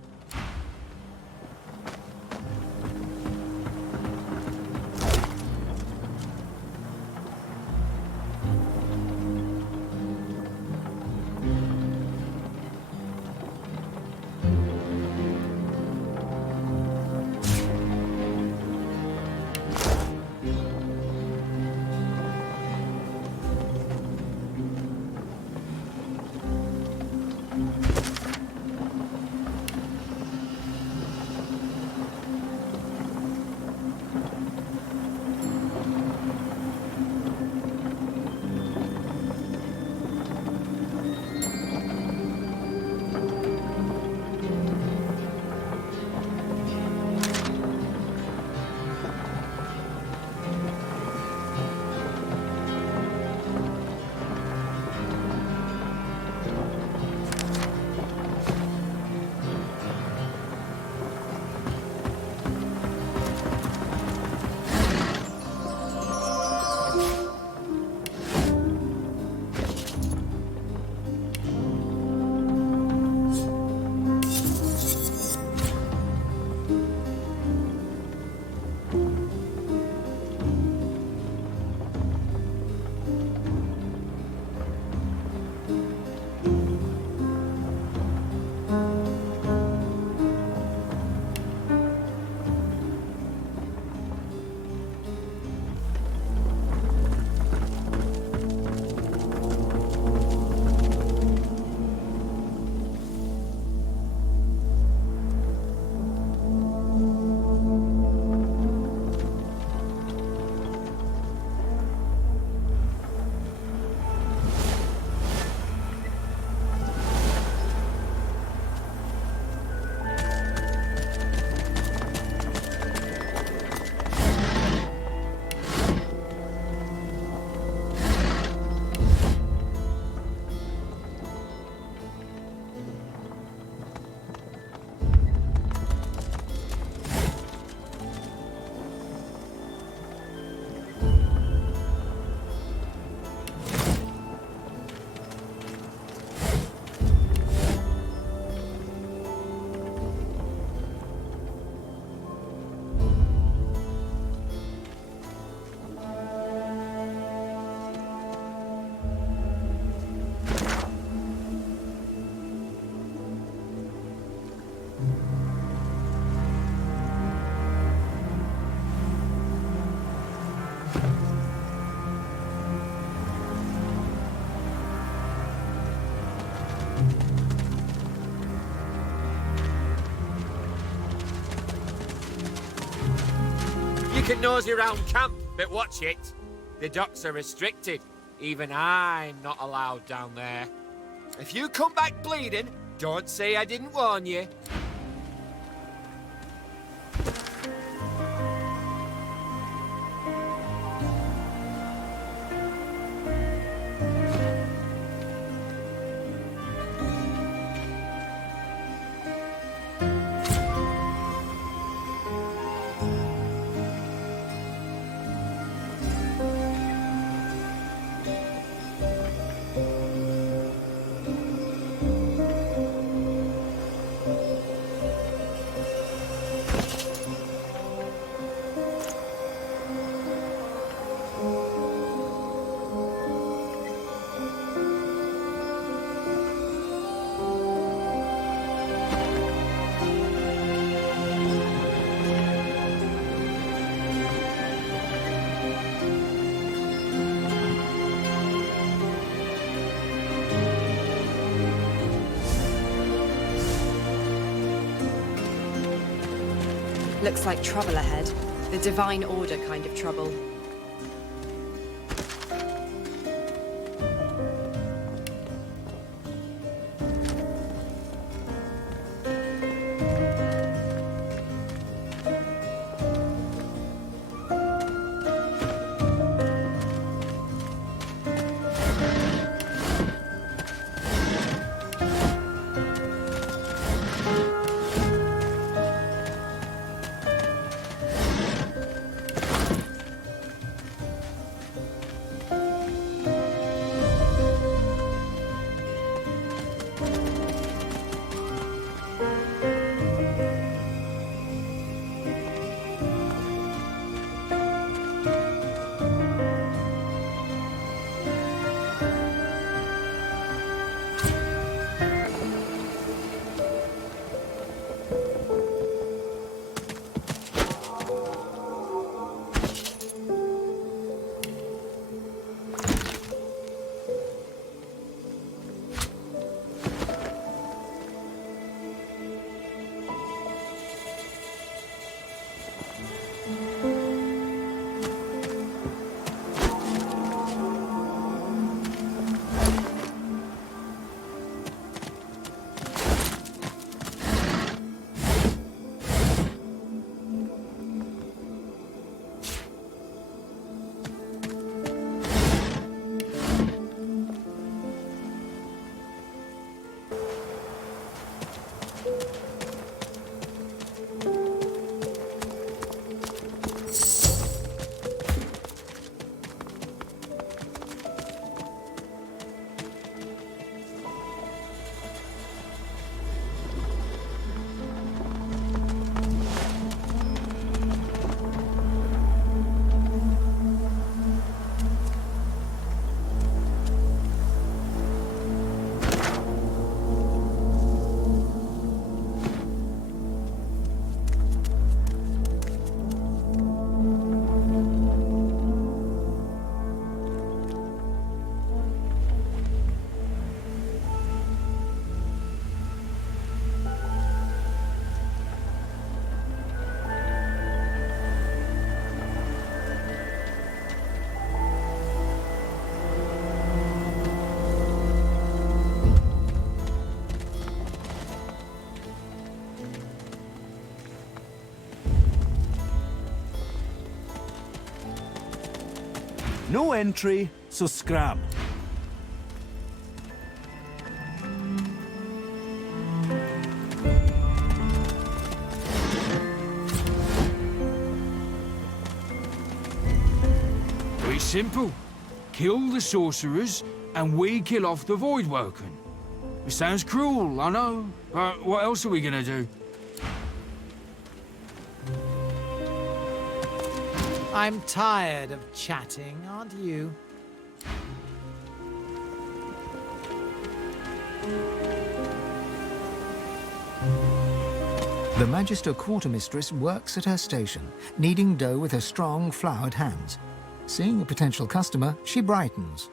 can nosy round camp, but watch it. The docks are restricted. Even I'm not allowed down there. If you come back bleeding, don't say I didn't warn you. Looks like trouble ahead. The Divine Order kind of trouble. No entry, so scram. It's simple. Kill the sorcerers, and we kill off the Voidwoken. It sounds cruel, I know, but what else are we gonna do? I'm tired of chatting, aren't you? The Magister Quartermistress works at her station, kneading dough with her strong, floured hands. Seeing a potential customer, she brightens.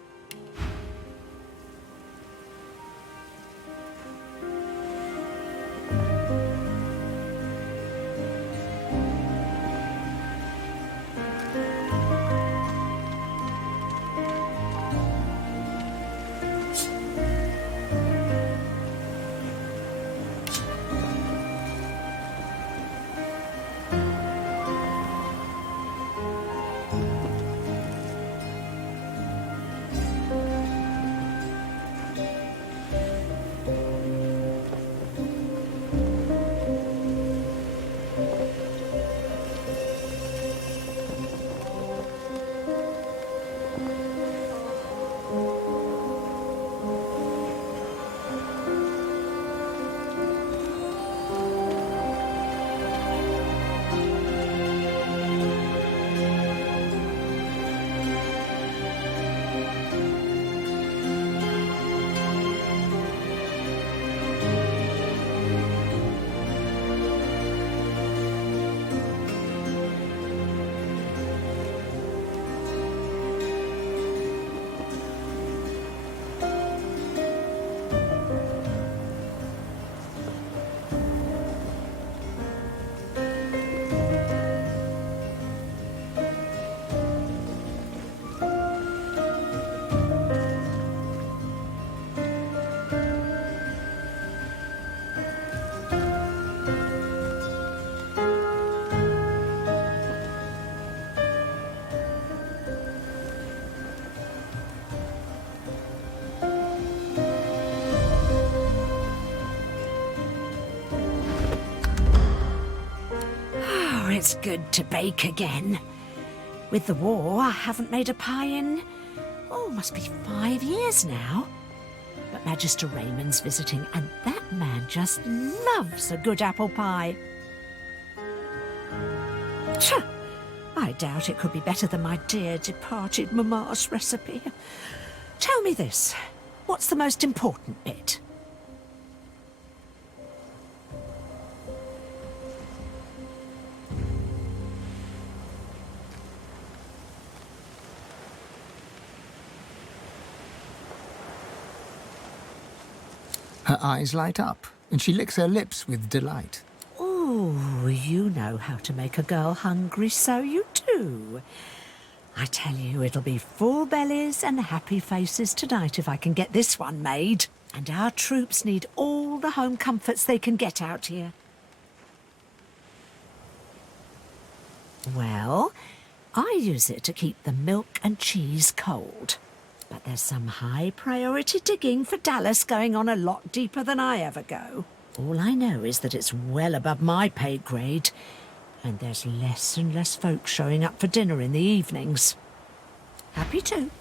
it's good to bake again. With the war, I haven't made a pie in, must be 5 years now. But Magister Raymond's visiting, and that man just loves a good apple pie. Tch! I doubt it could be better than my dear departed Mamma's recipe. Tell me this, what's the most important bit? Her eyes light up, and she licks her lips with delight. Ooh, you know how to make a girl hungry, so you do. I tell you, it'll be full bellies and happy faces tonight if I can get this one made. And our troops need all the home comforts they can get out here. Well, I use it to keep the milk and cheese cold. But there's some high priority digging for Dallas going on a lot deeper than I ever go. All I know is that it's well above my pay grade, and there's less and less folk showing up for dinner in the evenings. Happy to.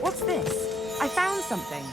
What's this? I found something.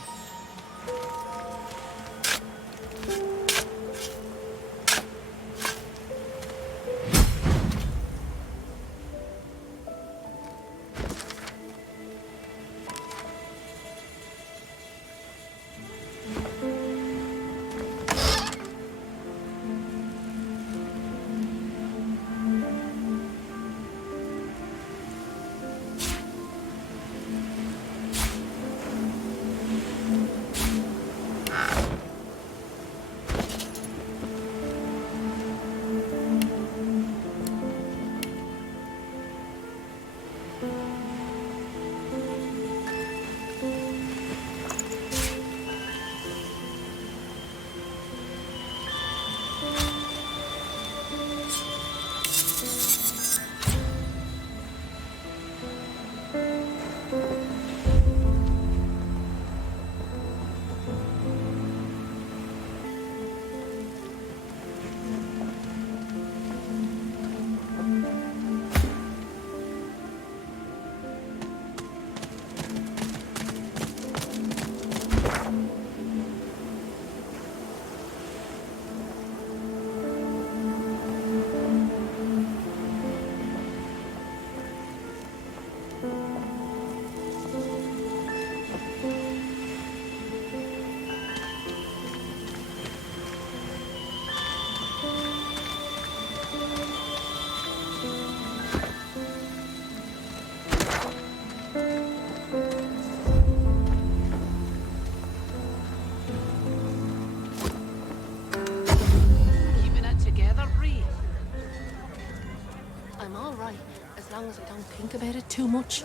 As I don't think about it too much.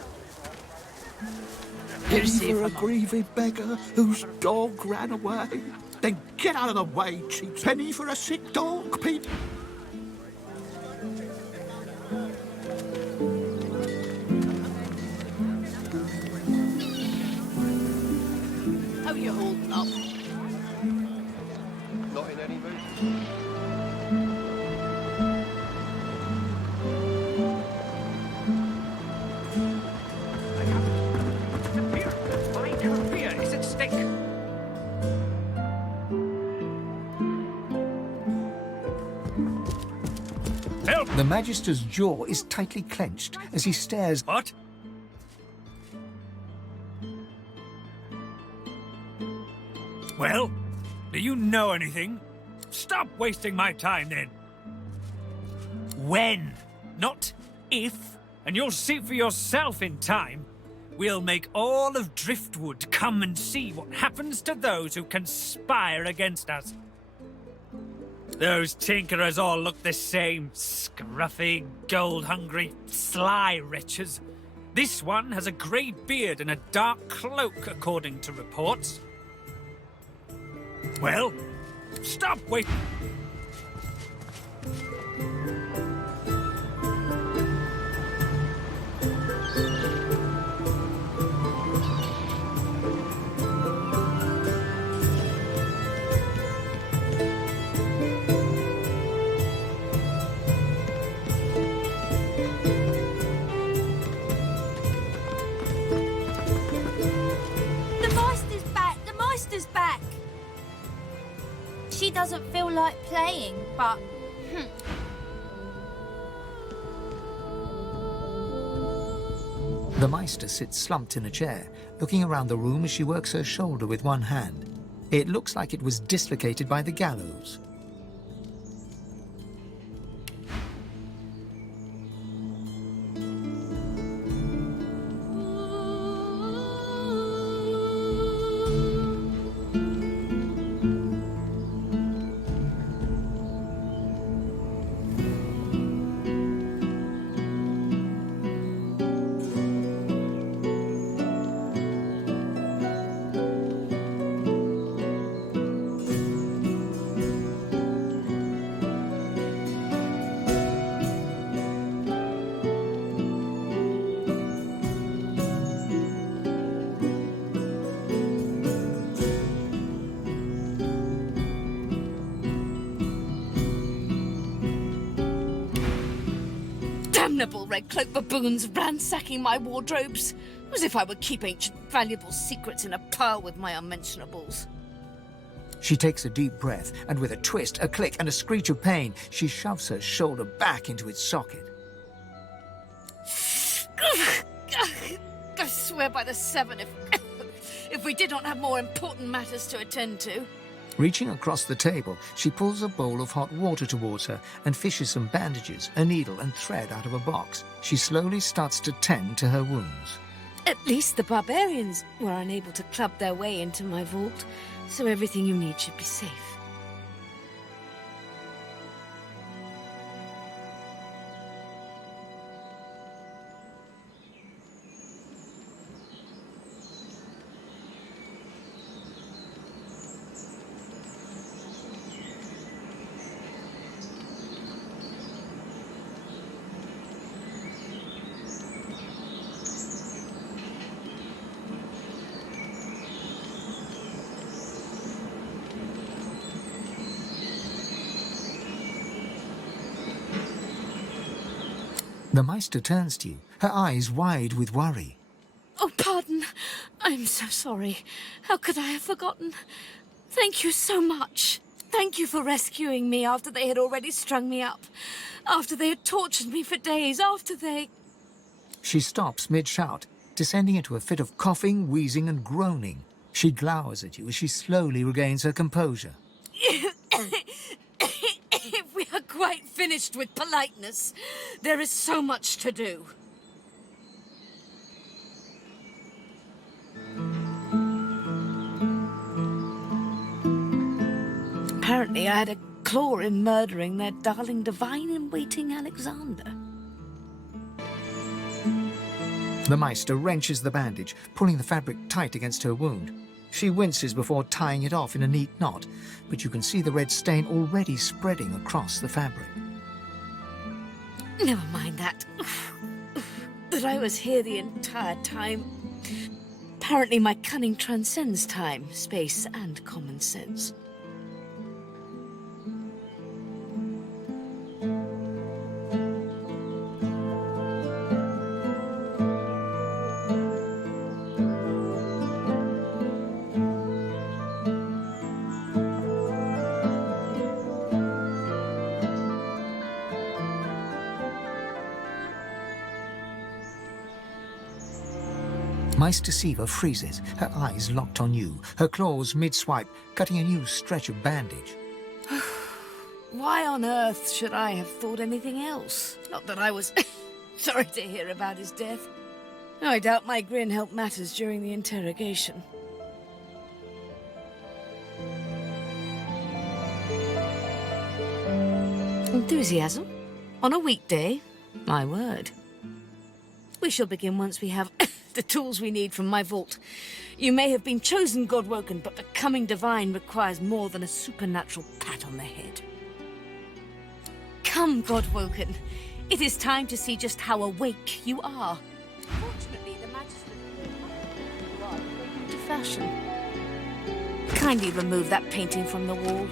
For a grieving beggar whose dog ran away. Then get out of the way, cheap penny for a sick dog, Pete. How you holding Help! The Magister's jaw is tightly clenched as he stares. What? Well, do you know anything? Stop wasting my time then. When, not if, and you'll see for yourself in time. We'll make all of Driftwood come and see what happens to those who conspire against us. Those tinkerers all look the same. Scruffy, gold-hungry, sly wretches. This one has a grey beard and a dark cloak, according to reports. Well, stop waiting. Back. She doesn't feel like playing, but... The Meister sits slumped in a chair, looking around the room as she works her shoulder with one hand. It looks like it was dislocated by the gallows. Damnable red-cloaked baboons ransacking my wardrobes, as if I would keep ancient valuable secrets in a pile with my unmentionables. She takes a deep breath, and with a twist, a click, and a screech of pain, she shoves her shoulder back into its socket. I swear by the seven, if we did not have more important matters to attend to. Reaching across the table, she pulls a bowl of hot water towards her and fishes some bandages, a needle and thread out of a box. She slowly starts to tend to her wounds. At least the barbarians were unable to club their way into my vault, so everything you need should be safe. The Meister turns to you, her eyes wide with worry. Oh, pardon. I'm so sorry. How could I have forgotten? Thank you so much. Thank you for rescuing me after they had already strung me up. After they had tortured me for days. After they... She stops mid-shout, descending into a fit of coughing, wheezing and groaning. She glowers at you as she slowly regains her composure. If we are quite finished with politeness, there is so much to do. Apparently I had a claw in murdering their darling divine-in-waiting Alexander. The Meister wrenches the bandage, pulling the fabric tight against her wound. She winces before tying it off in a neat knot, but you can see the red stain already spreading across the fabric. Never mind that. That I was here the entire time. Apparently my cunning transcends time, space, and common sense. Meister Siva freezes, her eyes locked on you, her claws mid-swipe, cutting a new stretch of bandage. Why on earth should I have thought anything else? Not that I was sorry to hear about his death. I doubt my grin helped matters during the interrogation. Enthusiasm? On a weekday? My word. We shall begin once we have the tools we need from my vault. You may have been chosen, Godwoken, but becoming divine requires more than a supernatural pat on the head. Come, Godwoken. It is time to see just how awake you are. Fortunately, the Magister to fashion. Kindly remove that painting from the wall.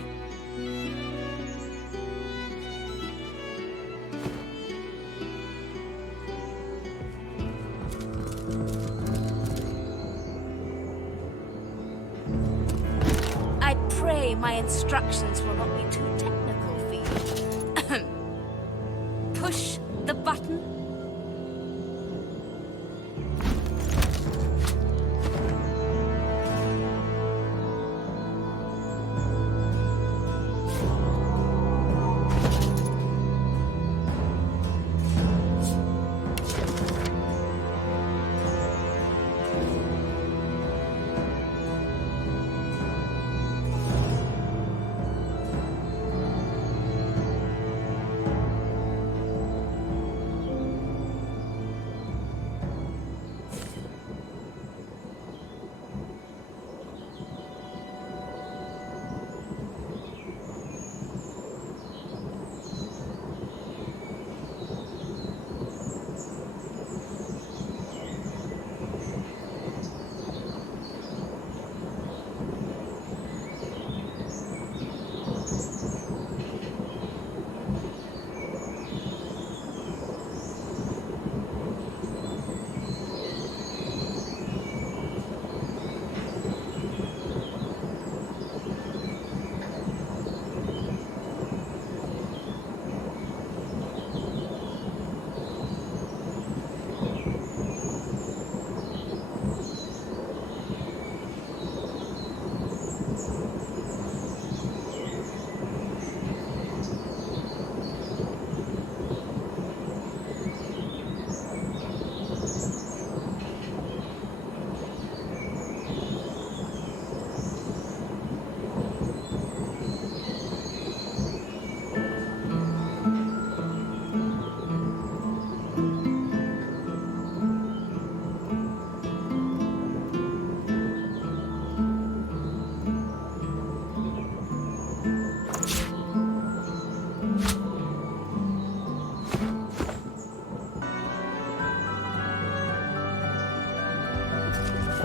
I pray my instructions will not be too technical for you. Push the button.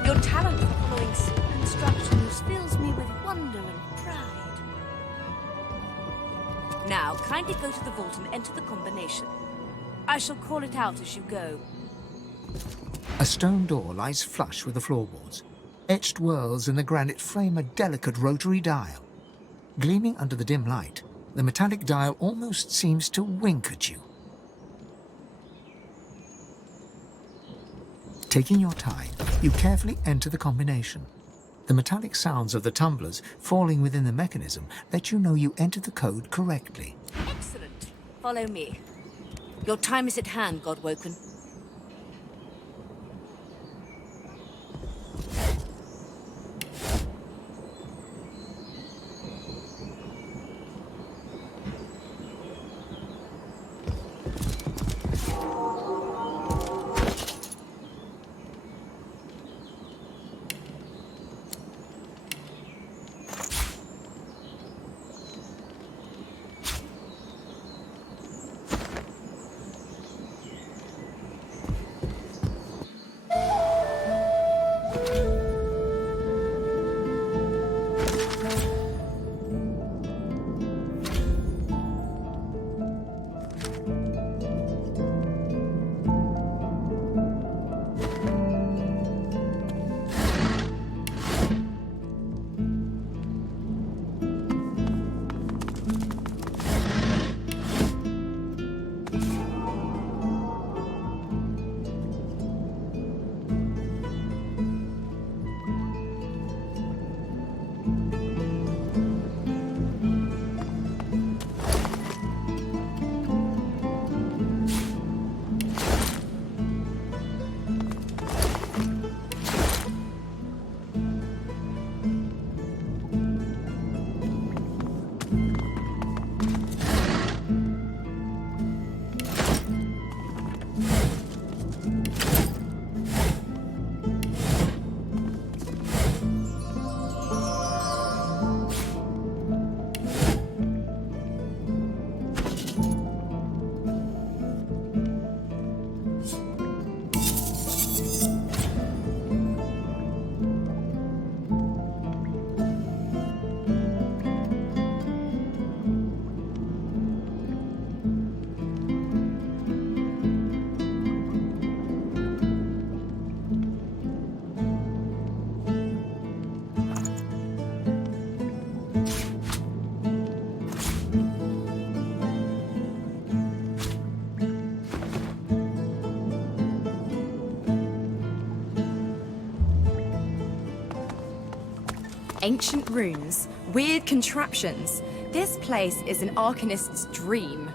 Your talent for following simple instructions fills me with wonder and pride. Now, kindly go to the vault and enter the combination. I shall call it out as you go. A stone door lies flush with the floorboards. Etched whorls in the granite frame a delicate rotary dial. Gleaming under the dim light, the metallic dial almost seems to wink at you. Taking your time, you carefully enter the combination. The metallic sounds of the tumblers falling within the mechanism let you know you entered the code correctly. Excellent. Follow me. Your time is at hand, Godwoken. Ancient runes, weird contraptions. This place is an Arcanist's dream.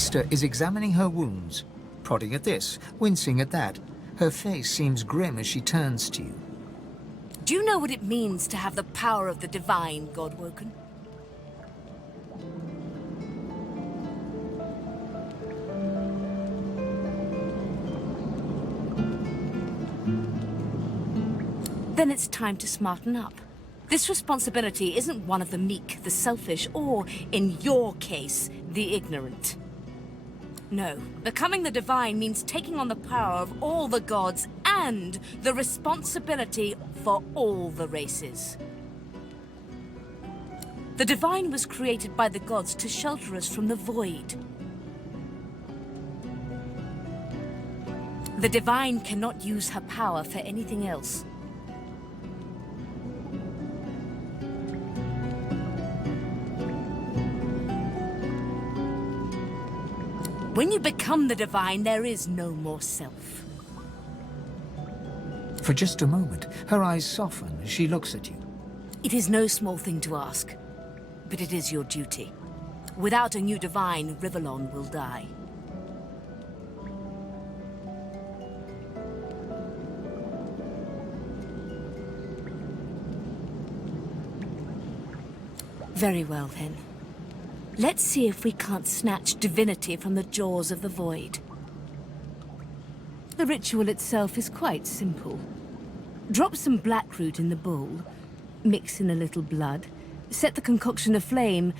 Meister is examining her wounds, prodding at this, wincing at that. Her face seems grim as she turns to you. Do you know what it means to have the power of the divine, Godwoken? Then it's time to smarten up. This responsibility isn't one of the meek, the selfish, or, in your case, the ignorant. No, becoming the divine means taking on the power of all the gods and the responsibility for all the races. The divine was created by the gods to shelter us from the void. The divine cannot use her power for anything else. When you become the divine, there is no more self. For just a moment, her eyes soften as she looks at you. It is no small thing to ask, but it is your duty. Without a new divine, Rivellon will die. Very well, then. Let's see if we can't snatch divinity from the jaws of the void. The ritual itself is quite simple. Drop some blackroot in the bowl, mix in a little blood, set the concoction aflame,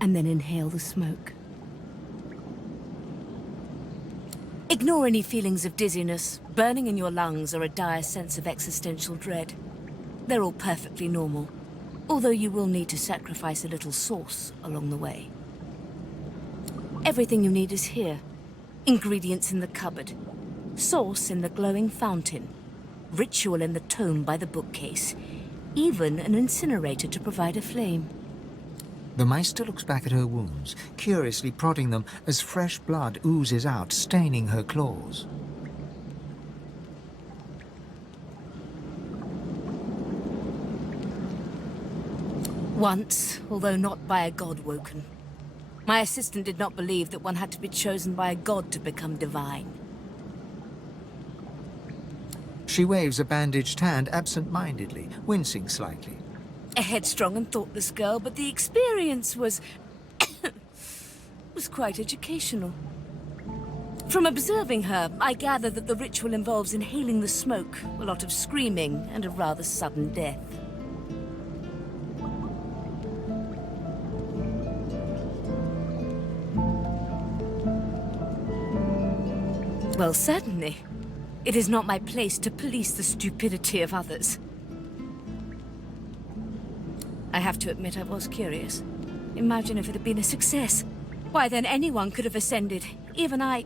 and then inhale the smoke. Ignore any feelings of dizziness, burning in your lungs, or a dire sense of existential dread. They're all perfectly normal, although you will need to sacrifice a little sauce along the way. Everything you need is here. Ingredients in the cupboard. Sauce in the glowing fountain. Ritual in the tome by the bookcase. Even an incinerator to provide a flame. The Meister looks back at her wounds, curiously prodding them as fresh blood oozes out, staining her claws. Once, although not by a god-woken. My assistant did not believe that one had to be chosen by a god to become divine. She waves a bandaged hand absent-mindedly, wincing slightly. A headstrong and thoughtless girl, but the experience was... was quite educational. From observing her, I gather that the ritual involves inhaling the smoke, a lot of screaming, and a rather sudden death. Well, certainly. It is not my place to police the stupidity of others. I have to admit I was curious. Imagine if it had been a success. Why, then anyone could have ascended. Even I...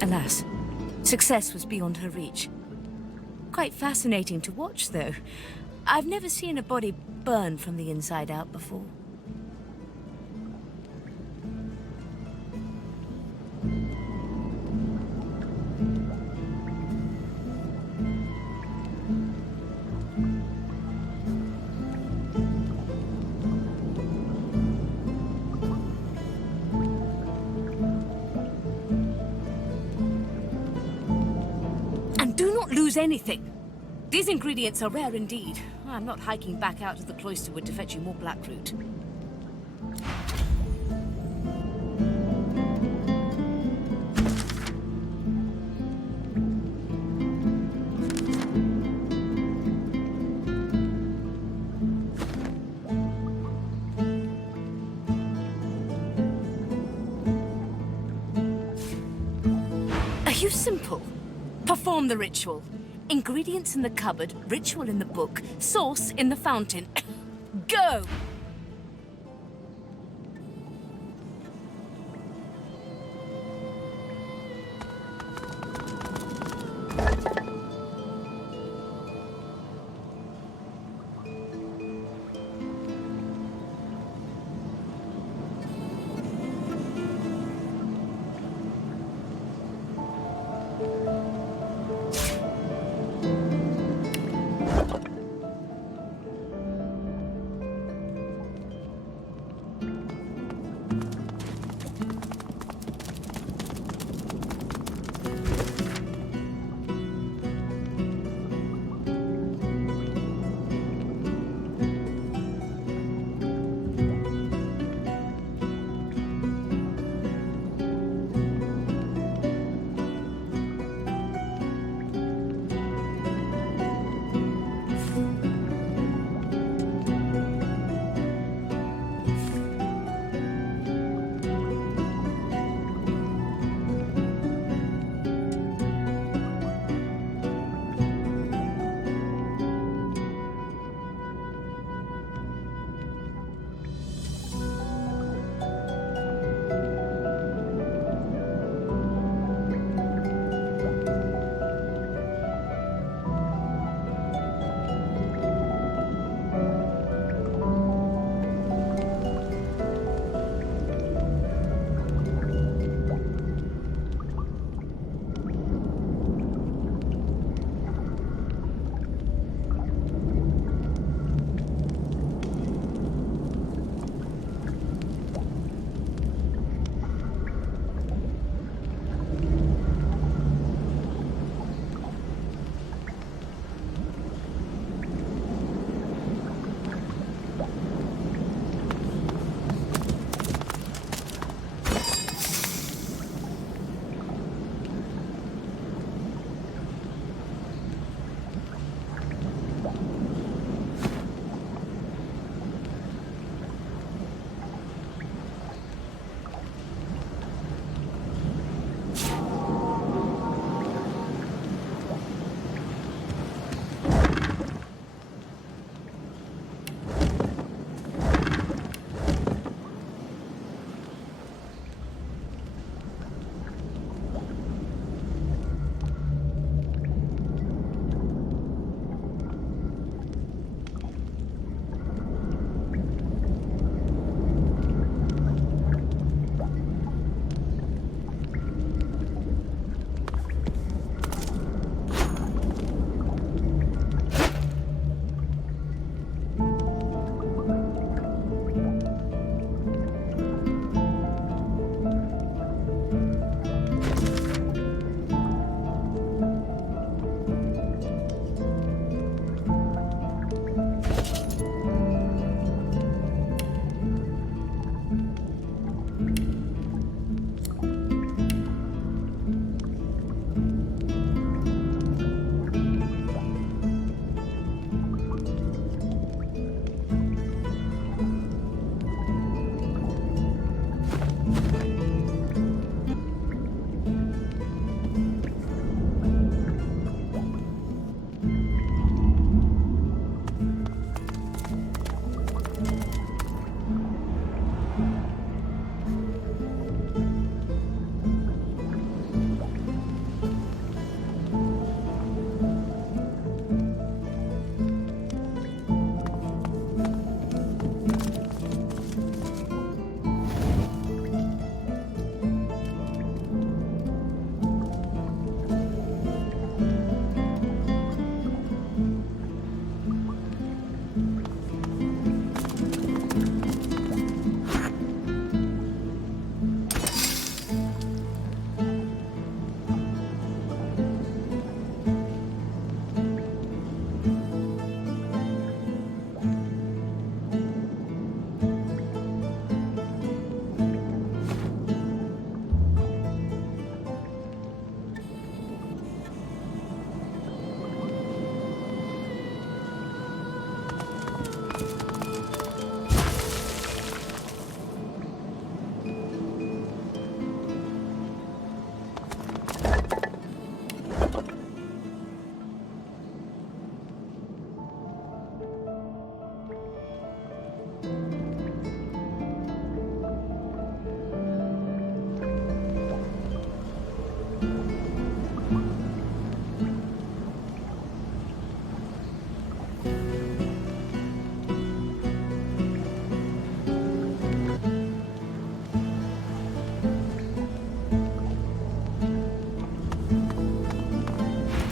Alas, success was beyond her reach. Quite fascinating to watch, though. I've never seen a body burn from the inside out before. And do not lose anything. These ingredients are rare indeed. I'm not hiking back out to the Cloisterwood to fetch you more blackroot. Are you simple? Perform the ritual. Ingredients in the cupboard, ritual in the book, sauce in the fountain. Go!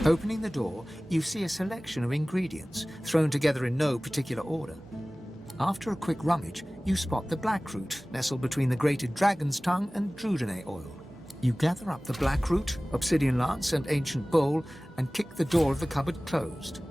Opening the door, you see a selection of ingredients, thrown together in no particular order. After a quick rummage, you spot the blackroot nestled between the grated dragon's tongue and drudene oil. You gather up the blackroot, obsidian lance, and ancient bowl, and kick the door of the cupboard closed.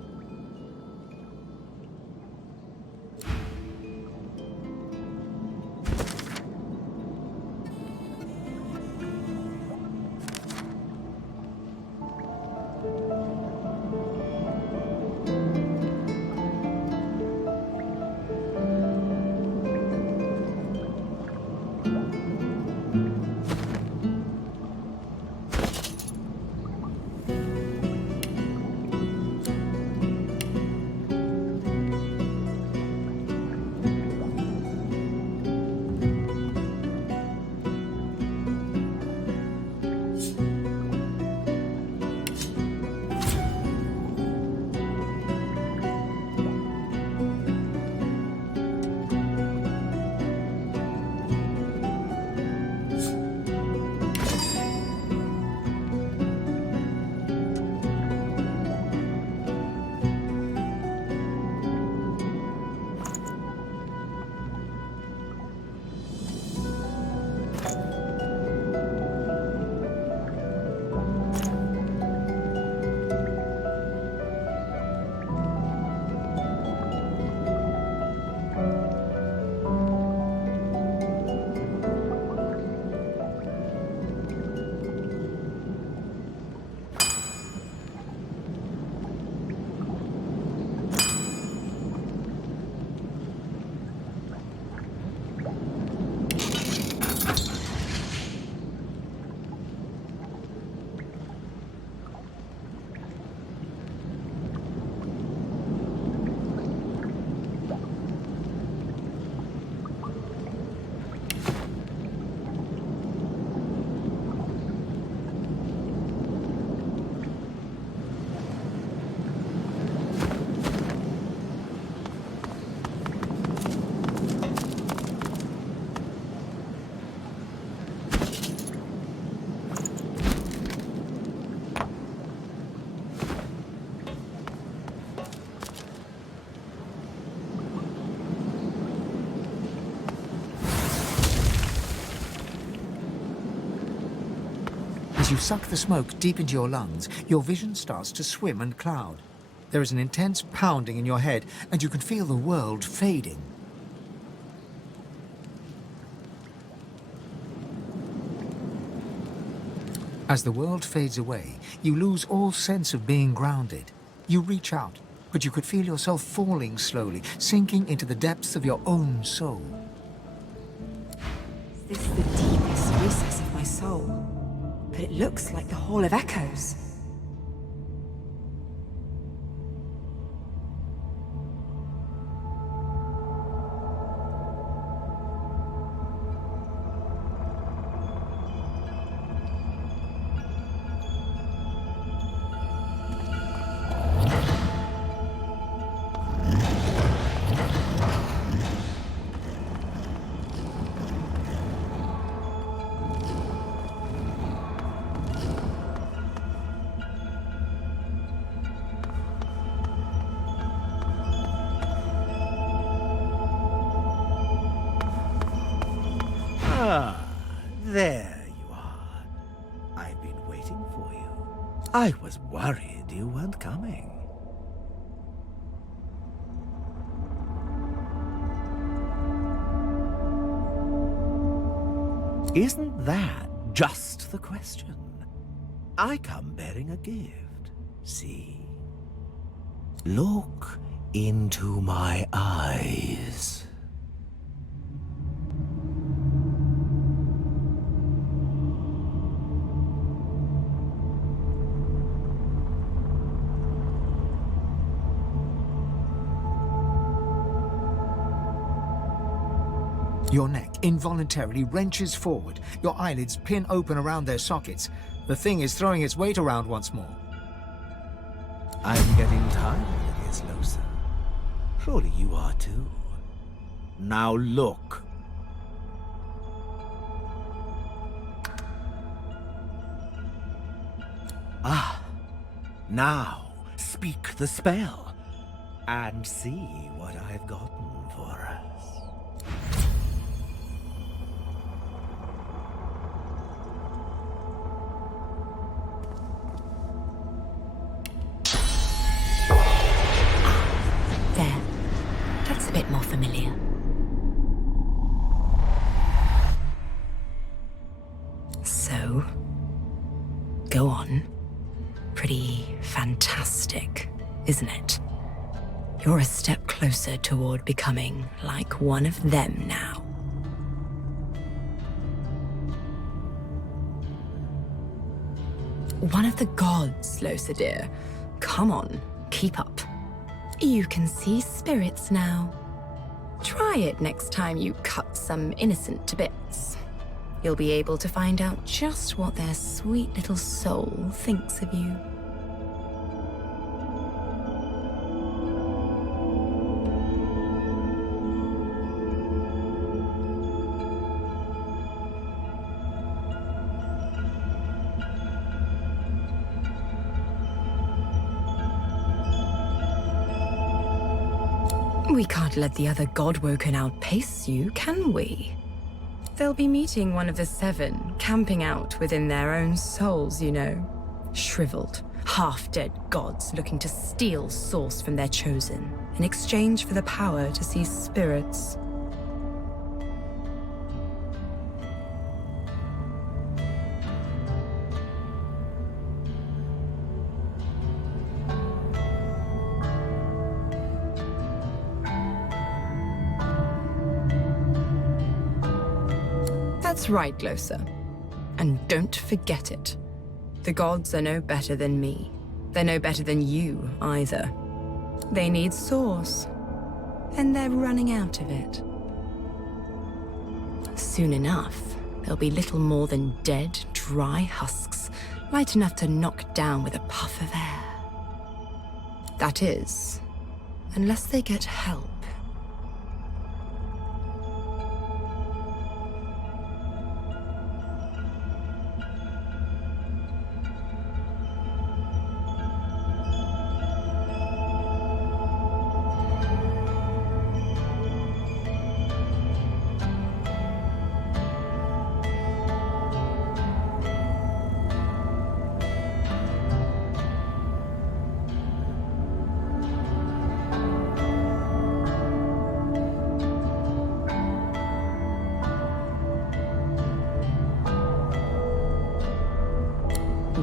As you suck the smoke deep into your lungs, your vision starts to swim and cloud. There is an intense pounding in your head, and you can feel the world fading. As the world fades away, you lose all sense of being grounded. You reach out, but you could feel yourself falling slowly, sinking into the depths of your own soul. This is the deepest recess of my soul. But it looks like the Hall of Echoes. There you are. I've been waiting for you. I was worried you weren't coming. Isn't that just the question? I come bearing a gift. See? Look into my eyes. Your neck involuntarily wrenches forward. Your eyelids pin open around their sockets. The thing is throwing its weight around once more. I'm getting tired of this, Losa. Surely you are too. Now look. Ah, Now, speak the spell, and see what I've gotten for us. There. That's a bit more familiar. So, go on. Pretty fantastic, isn't it? You're a step closer toward becoming like one of them now. One of the gods, Losa dear. Come on, keep up. You can see spirits now. Try it next time you cut some innocent to bits. You'll be able to find out just what their sweet little soul thinks of you. We can't let the other Godwoken outpace you, can we? They'll be meeting one of the seven, camping out within their own souls, you know. Shriveled, half-dead gods looking to steal source from their chosen, in exchange for the power to see spirits. That's right, Losa. And don't forget it. The gods are no better than me. They're no better than you, either. They need source. And they're running out of it. Soon enough, they'll be little more than dead, dry husks, light enough to knock down with a puff of air. That is, unless they get help.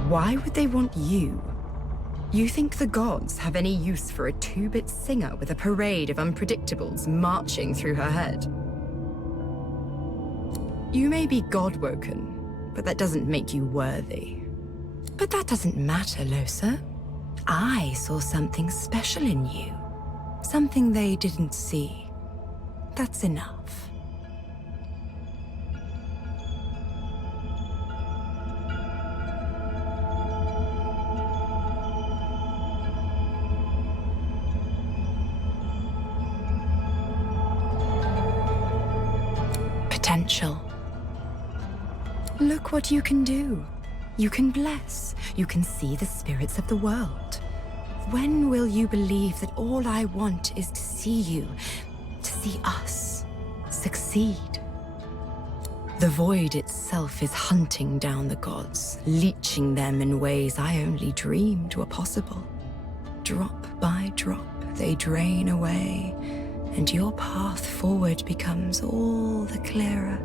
Why would they want you? You think the gods have any use for a two-bit singer with a parade of unpredictables marching through her head? You may be God-woken, but that doesn't make you worthy. But that doesn't matter, Losa. I saw something special in you. Something they didn't see. That's enough. Potential. Look what you can do. You can bless. You can see the spirits of the world. When will you believe that all I want is to see you, to see us, succeed? The void itself is hunting down the gods, leeching them in ways I only dreamed were possible. Drop by drop, they drain away, and your path forward becomes all the clearer.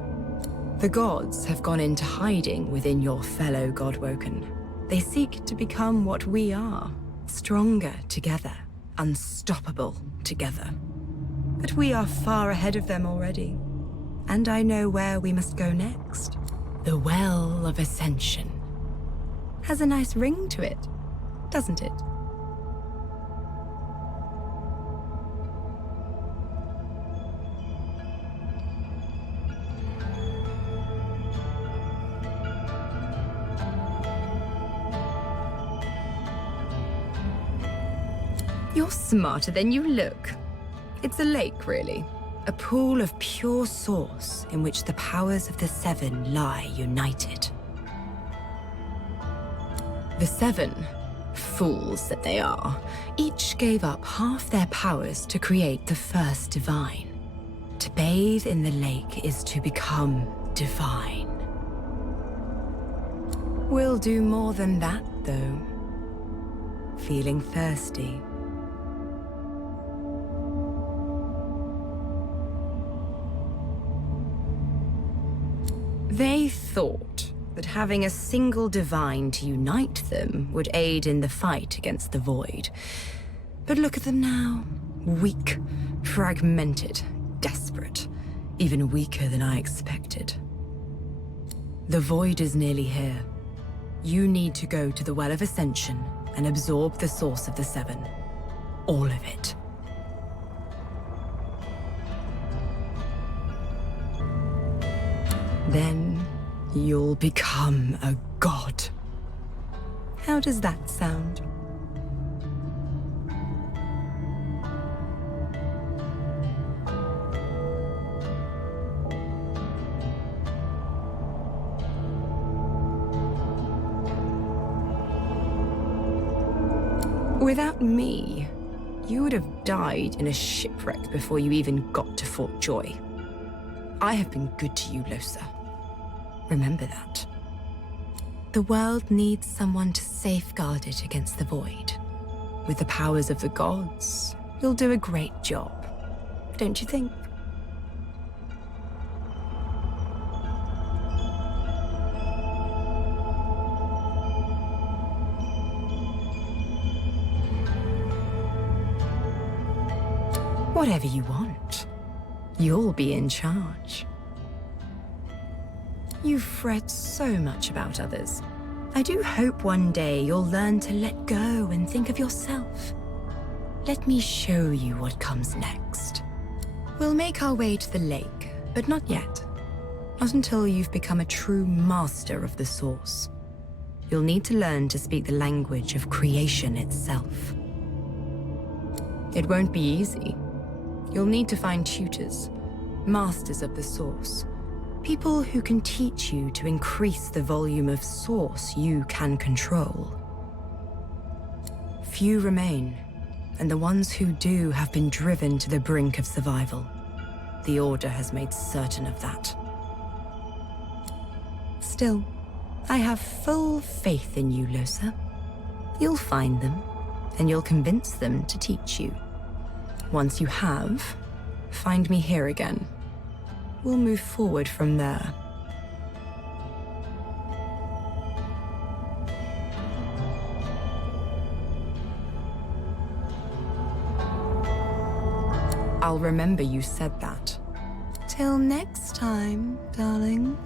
The gods have gone into hiding within your fellow Godwoken. They seek to become what we are, stronger together, unstoppable together. But we are far ahead of them already, and I know where we must go next. The Well of Ascension. Has a nice ring to it, doesn't it? You're smarter than you look. It's a lake, really. A pool of pure source in which the powers of the Seven lie united. The Seven, fools that they are, each gave up half their powers to create the first divine. To bathe in the lake is to become divine. We'll do more than that, though. Feeling thirsty? They thought that having a single divine to unite them would aid in the fight against the Void. But look at them now. Weak, fragmented, desperate. Even weaker than I expected. The Void is nearly here. You need to go to the Well of Ascension and absorb the source of the Seven. All of it. Then you'll become a god. How does that sound? Without me, you would have died in a shipwreck before you even got to Fort Joy. I have been good to you, Losa. Remember that. The world needs someone to safeguard it against the Void. With the powers of the gods, you'll do a great job. Don't you think? Whatever you want. You'll be in charge. You fret so much about others. I do hope one day you'll learn to let go and think of yourself. Let me show you what comes next. We'll make our way to the lake, but not yet. Not until you've become a true master of the Source. You'll need to learn to speak the language of creation itself. It won't be easy. You'll need to find tutors, masters of the Source, people who can teach you to increase the volume of Source you can control. Few remain, and the ones who do have been driven to the brink of survival. The Order has made certain of that. Still, I have full faith in you, Losa. You'll find them, and you'll convince them to teach you. Once you have, find me here again. We'll move forward from there. I'll remember you said that. Till next time, darling.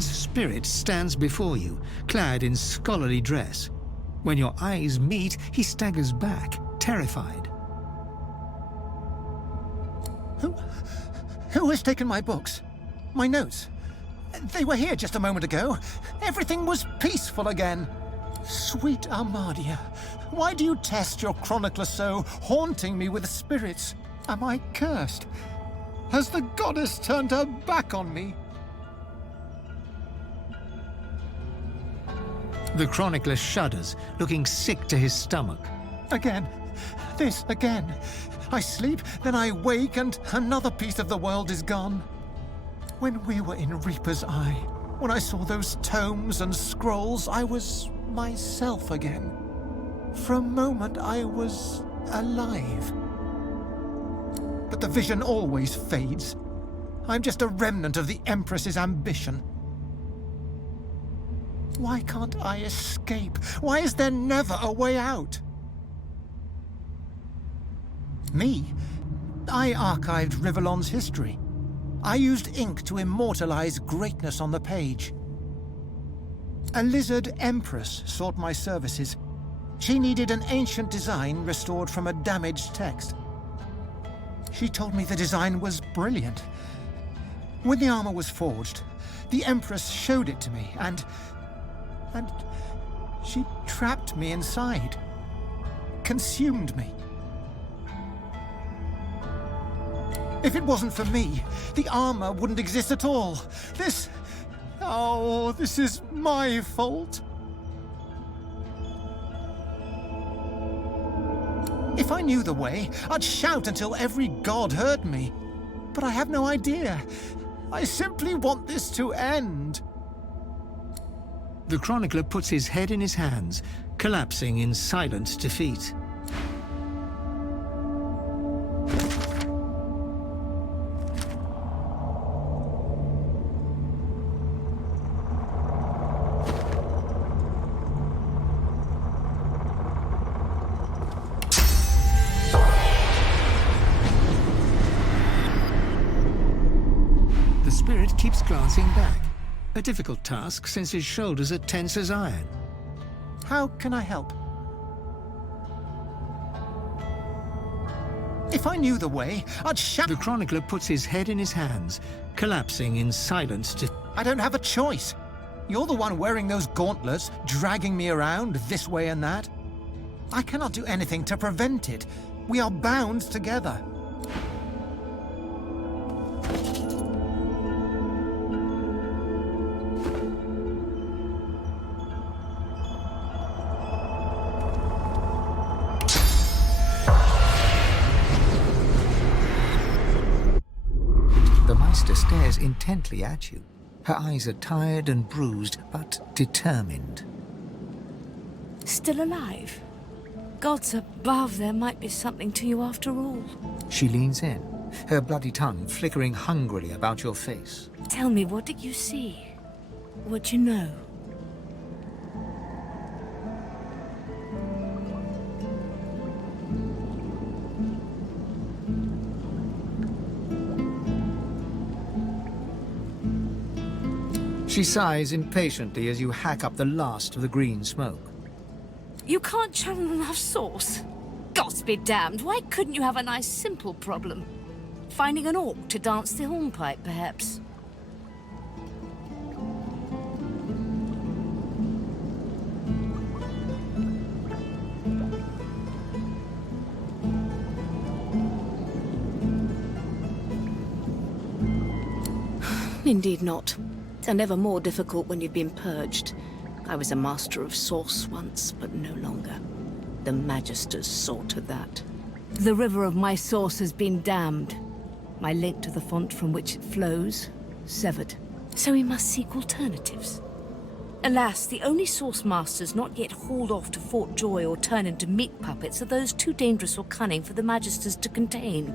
Spirit stands before you, clad in scholarly dress. When your eyes meet, he staggers back, terrified. Who has taken my books? My notes? They were here just a moment ago. Everything was peaceful again. Sweet Armadia, why do you test your chronicler so, haunting me with spirits? Am I cursed? Has the goddess turned her back on me? The chronicler shudders, looking sick to his stomach. Again. This again. I sleep, then I wake, and another piece of the world is gone. When we were in Reaper's Eye, when I saw those tomes and scrolls, I was myself again. For a moment, I was alive. But the vision always fades. I'm just a remnant of the Empress's ambition. Why can't I escape? Why is there never a way out? Me? I archived Rivellon's history. I used ink to immortalize greatness on the page. A lizard empress sought my services. She needed an ancient design restored from a damaged text. She told me the design was brilliant, When the armor was forged, the Empress showed it to me, and she trapped me inside. Consumed me. If it wasn't for me, the armor wouldn't exist at all. This is my fault. If I knew the way, I'd shout until every god heard me. But I have no idea. I simply want this to end. The chronicler puts his head in his hands, collapsing in silent defeat. The spirit keeps glancing back. A difficult task since his shoulders are tense as iron. How can I help? If I knew the way, I'd shout. The chronicler puts his head in his hands, collapsing in silent defeat. I don't have a choice. You're the one wearing those gauntlets, dragging me around this way and that. I cannot do anything to prevent it. We are bound together. The Meister stares intently at you. Her eyes are tired and bruised, but determined. Still alive? Gods above, there might be something to you after all. She leans in, her bloody tongue flickering hungrily about your face. Tell me, what did you see? What you know? She sighs impatiently as you hack up the last of the green smoke. You can't channel enough sauce? Gods be damned, why couldn't you have a nice simple problem? Finding an orc to dance the hornpipe, perhaps? Indeed not. And ever more difficult when you've been purged. I was a master of sauce once, but no longer. The Magisters saw to that. The river of my sauce has been dammed. My link to the font from which it flows, severed. So we must seek alternatives. Alas, the only sauce masters not yet hauled off to Fort Joy or turn into meat puppets are those too dangerous or cunning for the Magisters to contain.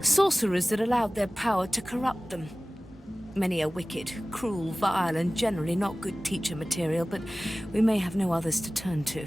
Sorcerers that allowed their power to corrupt them. Many are wicked, cruel, vile, and generally not good teacher material, but we may have no others to turn to.